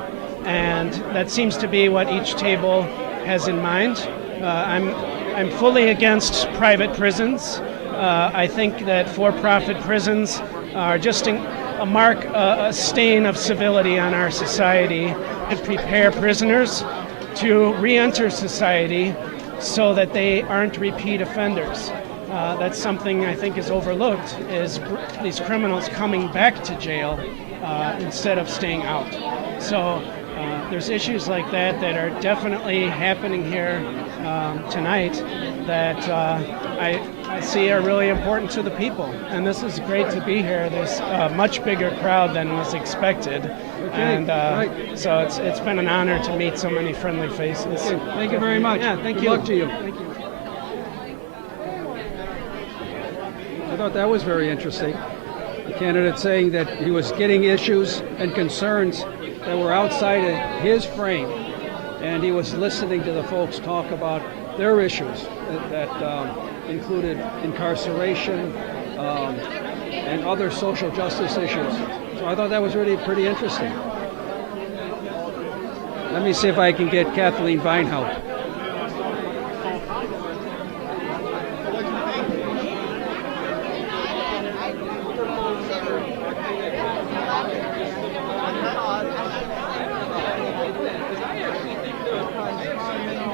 and that seems to be what each table has in mind. I'm fully against private prisons. I think that for-profit prisons are just a mark, a stain of civility on our society, and prepare prisoners to re-enter society so that they aren't repeat offenders. That's something I think is overlooked, is these criminals coming back to jail instead of staying out. So there's issues like that that are definitely happening here tonight that I see are really important to the people. And this is great to be here. There's a much bigger crowd than was expected. Okay, And right. so it's been an honor to meet so many friendly faces. Okay, thank you very much. Yeah, thank Good you. luck to you. Thank you. I thought that was very interesting. The candidate saying that he was getting issues and concerns that were outside of his frame, and he was listening to the folks talk about their issues that included incarceration and other social justice issues. So I thought that was really pretty interesting. Let me see if I can get Kathleen Vinehout.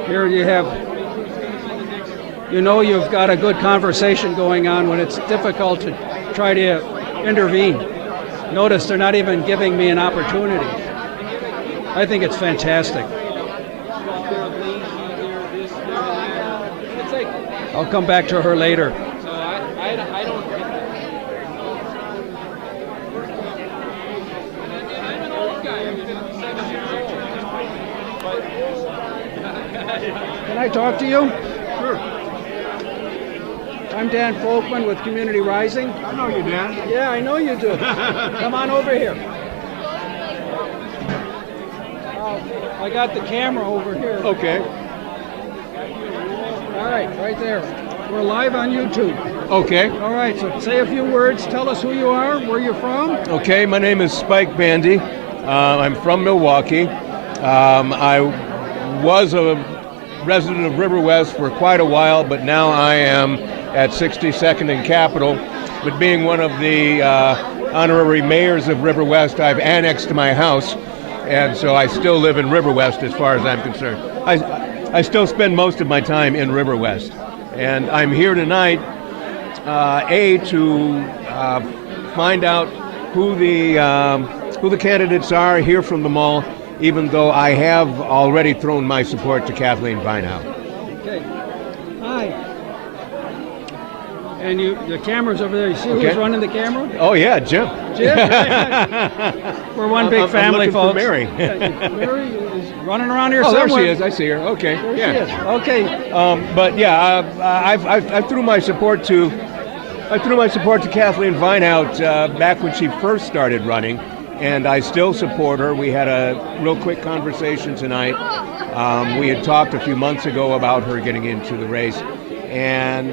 Here you have, you've got a good conversation going on when it's difficult to try to intervene. Notice they're not even giving me an opportunity. I think it's fantastic. I'll come back to her later. Can I talk to you? Sure. I'm Dan Folkman with Community Rising. I know you, Dan. Yeah, I know you do. Come on over here. I got the camera over here. Okay. All right, right there. We're live on YouTube. Okay. All right, so say a few words. Tell us who you are, where you're from. Okay, my name is Spike Bandy. I'm from Milwaukee. I was a resident of River West for quite a while, but now I am at 62nd and Capitol. But being one of the honorary mayors of River West, I've annexed my house, and so I still live in River West as far as I'm concerned. I still spend most of my time in River West, and I'm here tonight, to find out who the candidates are, hear from them all, even though I have already thrown my support to Kathleen Vinehout. Okay. Hi. And the camera's over there. You see Okay. who's running the camera? Oh yeah, Jim. Jim? We're one big family, I'm looking folks. for Mary. Mary is running around here Oh, somewhere. there she is. I see her. Okay. There yeah. she is. Okay. But yeah, I threw my support to Kathleen Vinehout back when she first started running, and I still support her. We had a real quick conversation tonight. We had talked a few months ago about her getting into the race, and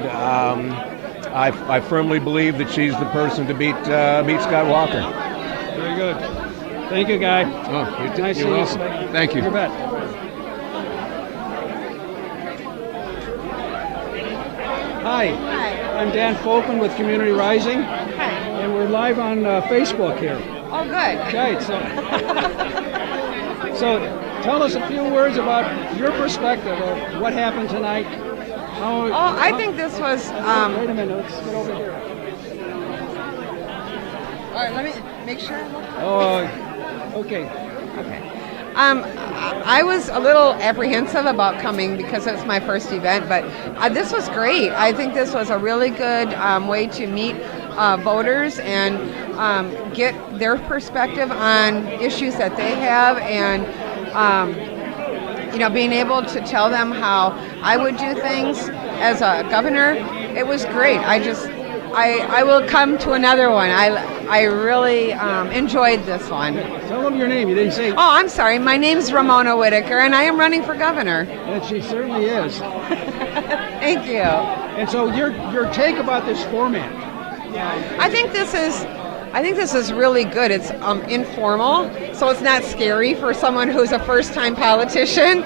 I firmly believe that she's the person to beat Scott Walker. Very good. Thank you, Guy. Oh, Nice you're seeing welcome. you. Thank you. You bet. Hi. I'm Dan Folkman with Community Rising. And we're live on Facebook here. Oh, good. Right. So tell us a few words about your perspective of what happened tonight. I think this was. Wait a minute. Let's get over here. right, let me make sure. Oh, okay. I was a little apprehensive about coming because it's my first event, but this was great. I think this was a really good way to meet voters and get their perspective on issues that they have, and being able to tell them how I would do things as a governor. It was great. I will come to another one. I really enjoyed this one. Tell them your name. You didn't say. Oh, I'm sorry. My name's Ramona Whitaker, and I am running for governor. And she certainly is. Thank you. And so your take about this format? I think this is really good. It's informal, so it's not scary for someone who's a first-time politician.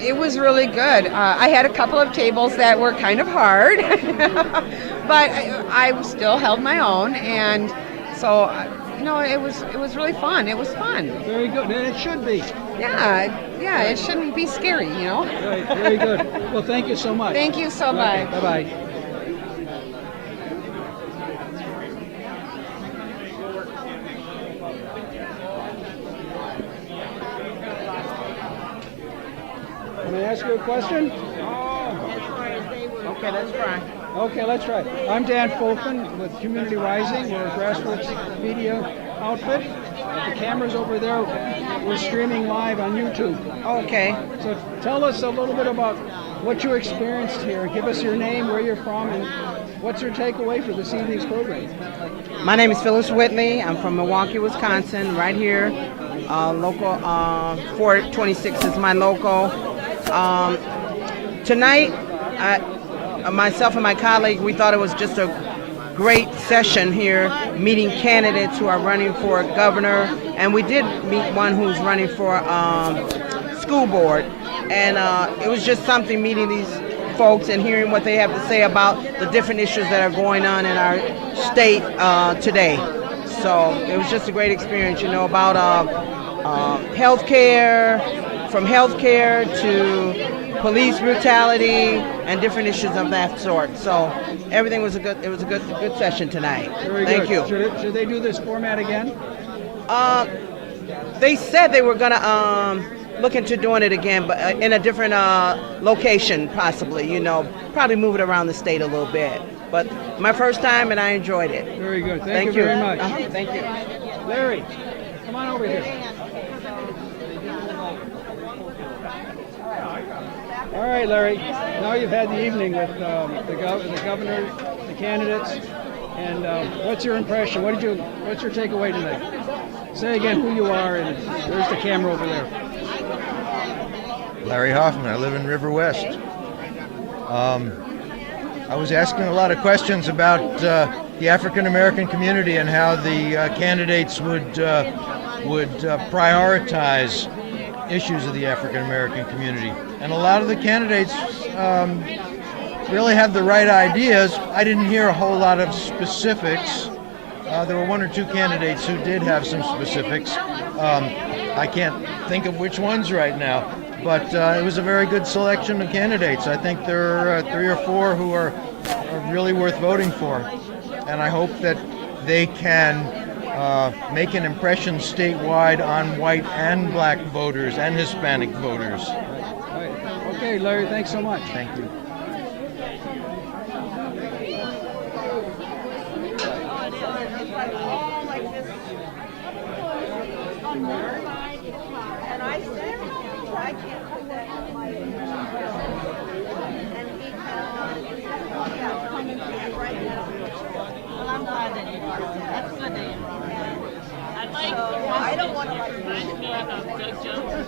It was really good. I had a couple of tables that were kind of hard, but I still held my own, and so it was really fun. It was fun. Very good, and it should be. Yeah, it shouldn't be scary, Right, very good. Well, thank you so much. Thank you so much. Bye bye. Can I ask you a question? Okay, let's try. Okay, let's try. I'm Dan Folkman with Community Rising. We're a grassroots media outfit. The camera's over there. We're streaming live on YouTube. Okay. So tell us a little bit about what you experienced here. Give us your name, where you're from, and what's your takeaway for this evening's program? My name is Phyllis Whitley. I'm from Milwaukee, Wisconsin, right here. Local 426 is my local. Tonight, myself and my colleague, we thought it was just a great session here, meeting candidates who are running for governor, and we did meet one who's running for school board, and it was just something meeting these folks and hearing what they have to say about the different issues that are going on in our state today. So it was just a great experience, about healthcare, from healthcare to police brutality and different issues of that sort. So everything was a good session tonight. Very Thank good. you. Should they do this format again? They said they were gonna look into doing it again, but in a different location, possibly. Probably move it around the state a little bit. But my first time, and I enjoyed it. Very good. Thank you very much. Thank you. Larry, come on over here. All right, Larry. Now you've had the evening with the governor, the candidates, and what's your impression? What's your takeaway tonight? Say again who you are, and there's the camera over there. Larry Hoffman. I live in River West. I was asking a lot of questions about the African American community and how the candidates would prioritize issues of the African American community. And a lot of the candidates really have the right ideas. I didn't hear a whole lot of specifics. There were one or two candidates who did have some specifics. I can't think of which ones right now, but it was a very good selection of candidates. I think there are 3 or 4 who are really worth voting for, and I hope that they can make an impression statewide on white and black voters and Hispanic voters. Right. Okay, Larry, thanks so much. Thank you. I don't want to remind me about Doug Jones.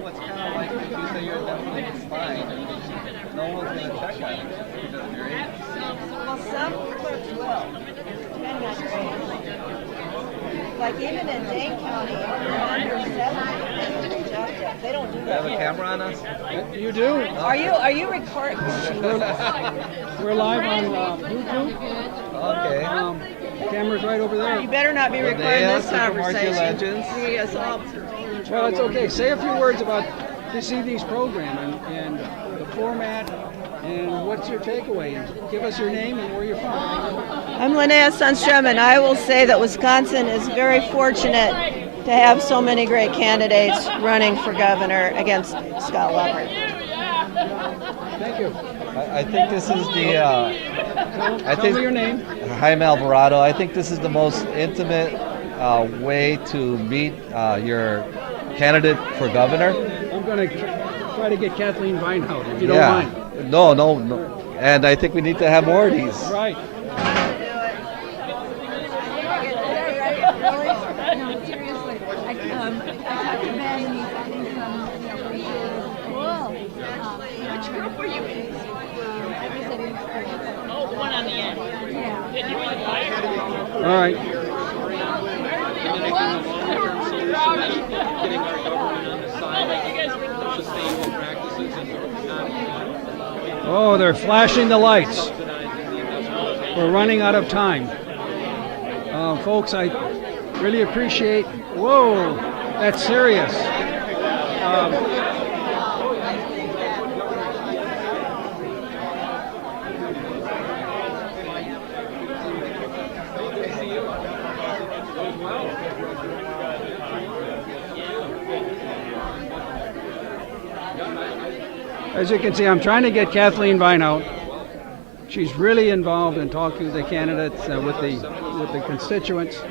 What's kind of like if you say you're definitely fine, no one's going to check on it because of your age. Well, some clerks will, depending on your age. Like even in Dane County, under 70, they don't do Do you that. have a camera on us? You do? Are you recording? We're live on YouTube. Okay. Camera's right over there. You better not be recording this conversation. Legends. Yes, Well, it's okay. Say a few words about this evening's program and the format And what's your takeaway? Give us your name and where you're from. I'm Linnea Sundstrom, and I will say that Wisconsin is very fortunate to have so many great candidates running for governor against Scott Walker. Thank you. I think this is the. Tell me your name. Jaime Alvarado. I think this is the most intimate way to meet your candidate for governor. I'm going to try to get Kathleen Vinehout, if you don't mind. No. And I think we need to have more of these. Right. Which group were you in? Oh, the one on the end. Yeah. Did you invite? All right. Oh, they're flashing the lights. We're running out of time. Folks, I really appreciate. Whoa, that's serious. As you can see, I'm trying to get Kathleen Vinehout. She's really involved in talking to the candidates, with the constituents.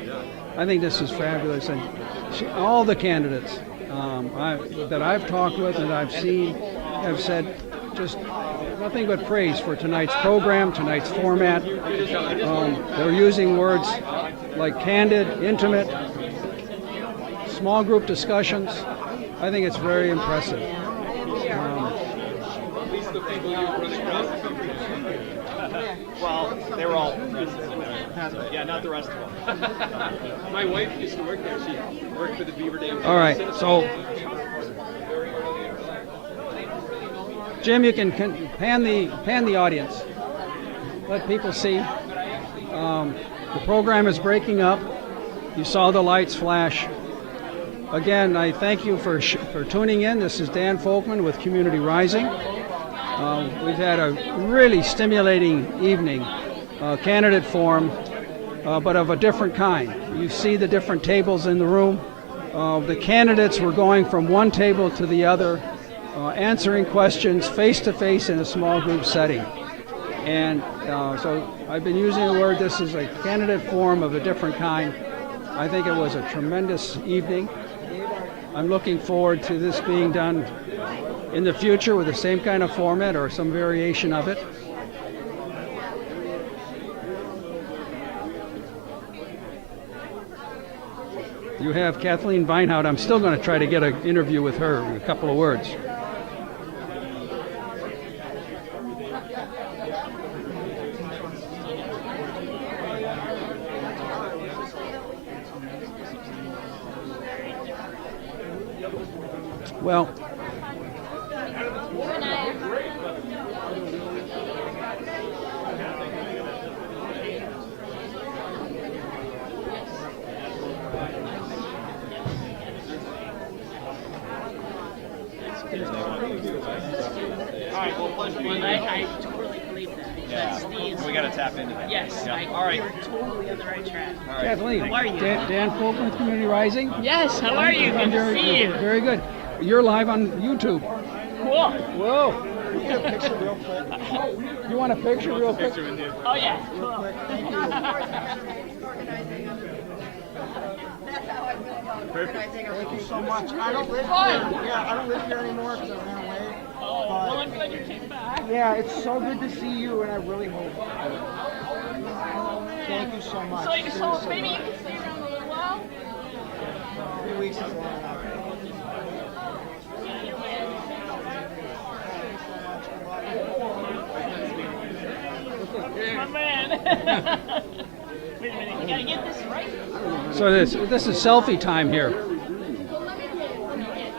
I think this is fabulous, and all the candidates that I've talked with and I've seen have said just nothing but praise for tonight's program, tonight's format. They're using words like candid, intimate, small group discussions. I think it's very impressive. Well, they were all yeah, not the rest of them. My wife used to work there. She worked for the Beaver Dam. All right, so Jim, you can pan the audience. Let people see. The program is breaking up. You saw the lights flash. Again, I thank you for tuning in. This is Dan Folkman with Community Rising. We've had a really stimulating evening, candidate forum, but of a different kind. You see the different tables in the room. The candidates were going from one table to the other, answering questions face-to-face in a small group setting. And so I've been using the word, this is a candidate forum of a different kind. I think it was a tremendous evening. I'm looking forward to this being done in the future with the same kind of format or some variation of it. You have Kathleen Vinehout. I'm still going to try to get an interview with her, a couple of words. Well, Alright, well, pleasure meeting you. I totally believe that. Yeah, That's we got to tap into that. Yes. Yeah. I, All right. You're totally on the right track. All right. Kathleen, How are you? Dan Folkman, Community Rising. Yes, how are you? Good to see you. Very good. You're live on YouTube. Cool. Whoa. You want a picture real quick? Oh, yeah. Cool. Thank you so much. I don't live here. Yeah, I don't live here anymore because I ran away. Oh, well, I'm glad you came back. Yeah, it's so good to see you, and I really hope. Thank you so much. So maybe you can stay around a little while? 3 weeks is long enough. My man. Wait a minute, you gotta get this right. So this is selfie time here.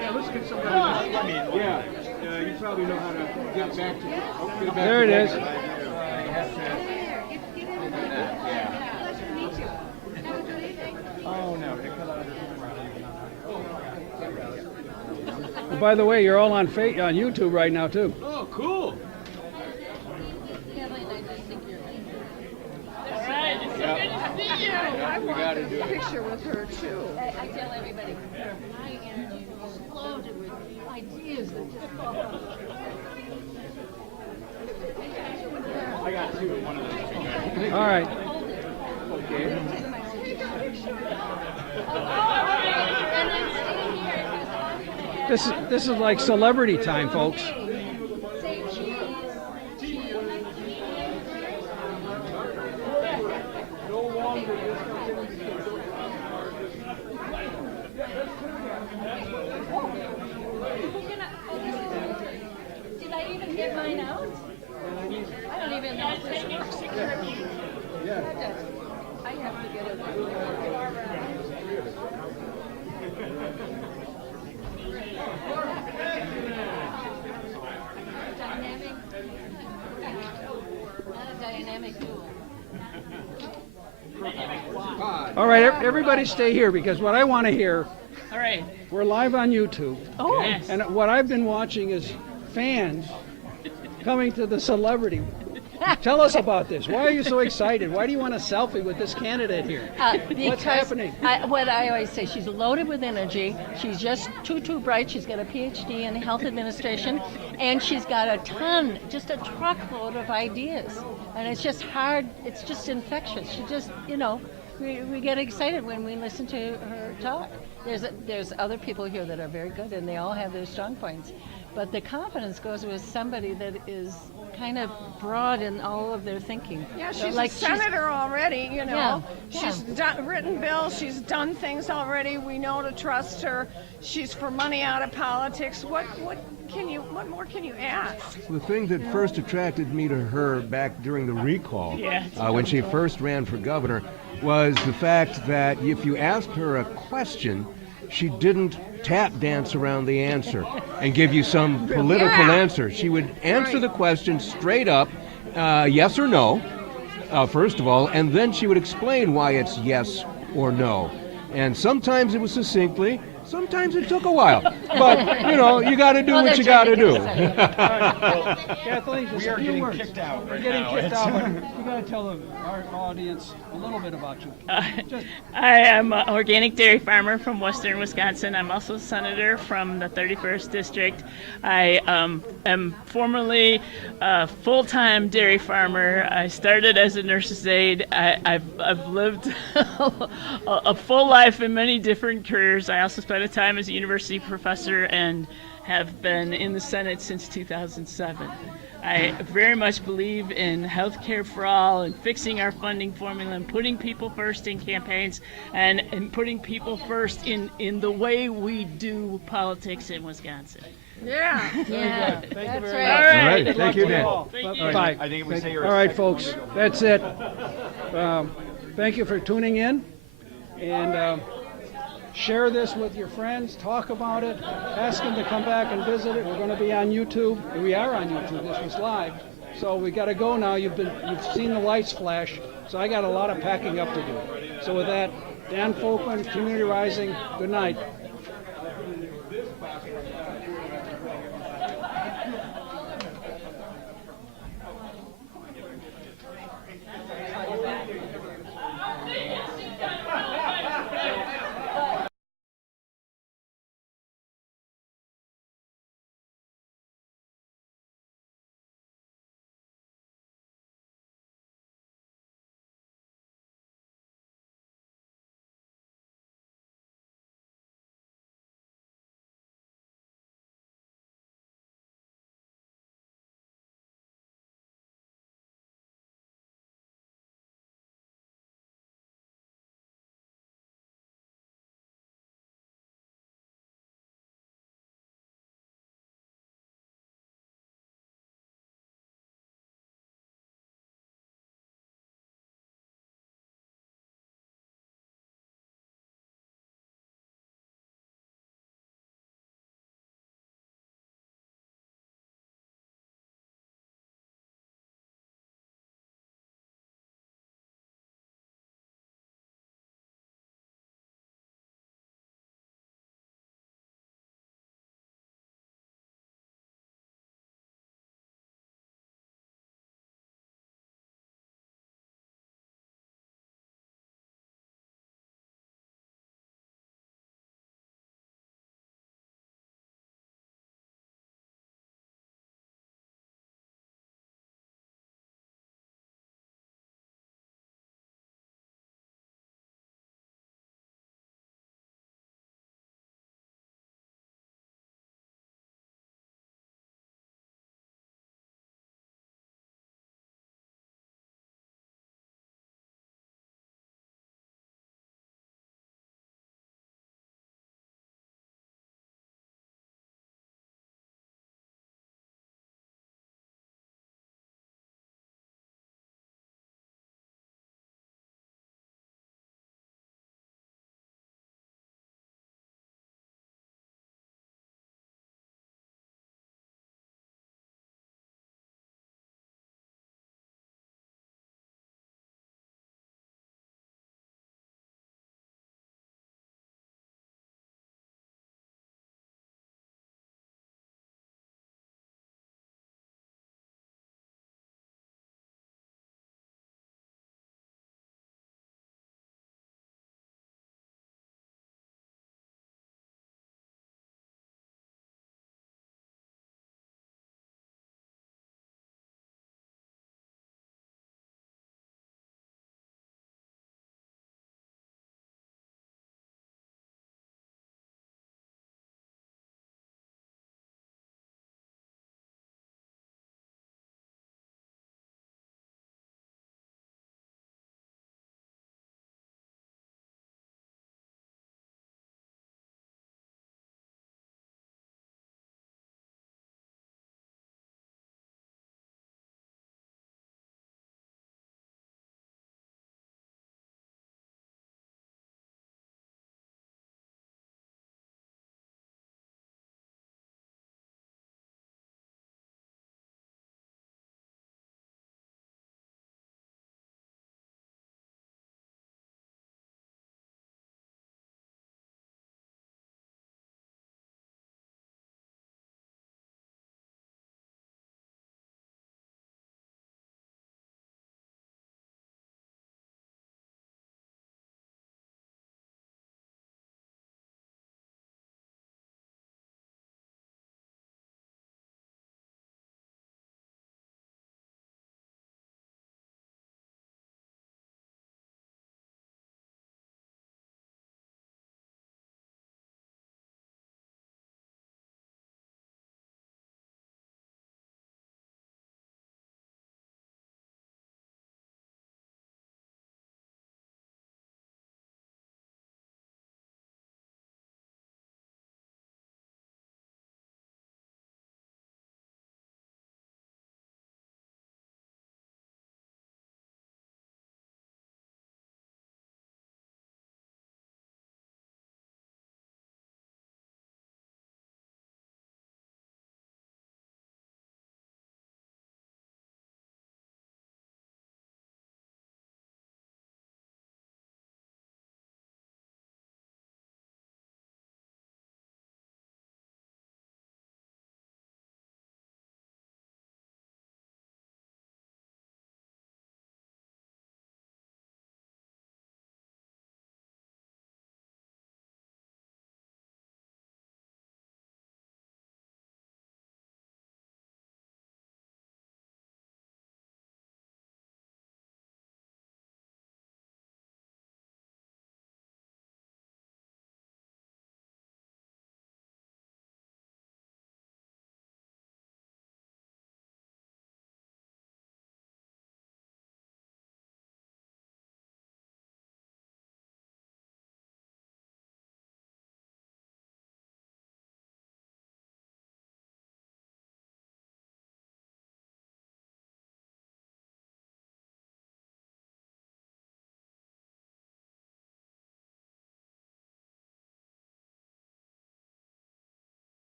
Yeah, let's get somebody. I mean, yeah. You probably know how to get it back to. Get it back There it is. Oh no. By the way, you're all on YouTube right now too. Oh, cool. picture with her too. I tell everybody, my energy exploded with ideas that just pop up. I got two. One of those. All right. This is like celebrity time, folks. Did I even get mine out? I don't even know if this works. Yeah. I have to get it. Dynamic. Not a dynamic duel. All right, everybody stay here because what I want to hear, All right. we're live on YouTube. Oh. Yes. And what I've been watching is fans coming to the celebrity. Tell us about this. Why are you so excited? Why do you want a selfie with this candidate here? What's happening? What I always say, she's loaded with energy. She's just too bright. She's got a PhD in health administration, and she's got a ton, just a truckload of ideas. And it's just hard. It's just infectious. She just, we get excited when we listen to her talk. There's other people here that are very good, and they all have their strong points. But the confidence goes with somebody that is kind of broad in all of their thinking. Yeah, she's like a senator already, Yeah, She's written bills, she's done things already. We know to trust her. She's for money out of politics. What more can you ask? The thing that first attracted me to her back during the recall, when she first ran for governor, was the fact that if you asked her a question, she didn't tap dance around the answer and give you some political answer. She would answer the question straight up, yes or no, first of all, and then she would explain why it's yes or no. And sometimes it was succinctly, sometimes it took a while. But, you got to do what you got to do. Kathleen, we are getting kicked out right getting now. kicked out, but you got to tell our audience a little bit about you. I am an organic dairy farmer from western Wisconsin. I'm also a senator from the 31st District. I am formerly a full-time dairy farmer. I started as a nurse's aide. I've lived a full life in many different careers. I also spent a time as a university professor and have been in the Senate since 2007. I very much believe in health care for all and fixing our funding formula and putting people first in campaigns and putting people first in the way we do politics in Wisconsin. Yeah. Thank you very much. All right. Good Thank luck you, to Dan. all. Bye. I think we say you're All right, folks. That's it. Thank you for tuning in. And share this with your friends. Talk about it. Ask them to come back and visit it. We're going to be on YouTube. We are on YouTube. This was live. So we got to go now. You've seen the lights flash. So I got a lot of packing up to do. So with that, Dan Folkman, Community Rising, good night.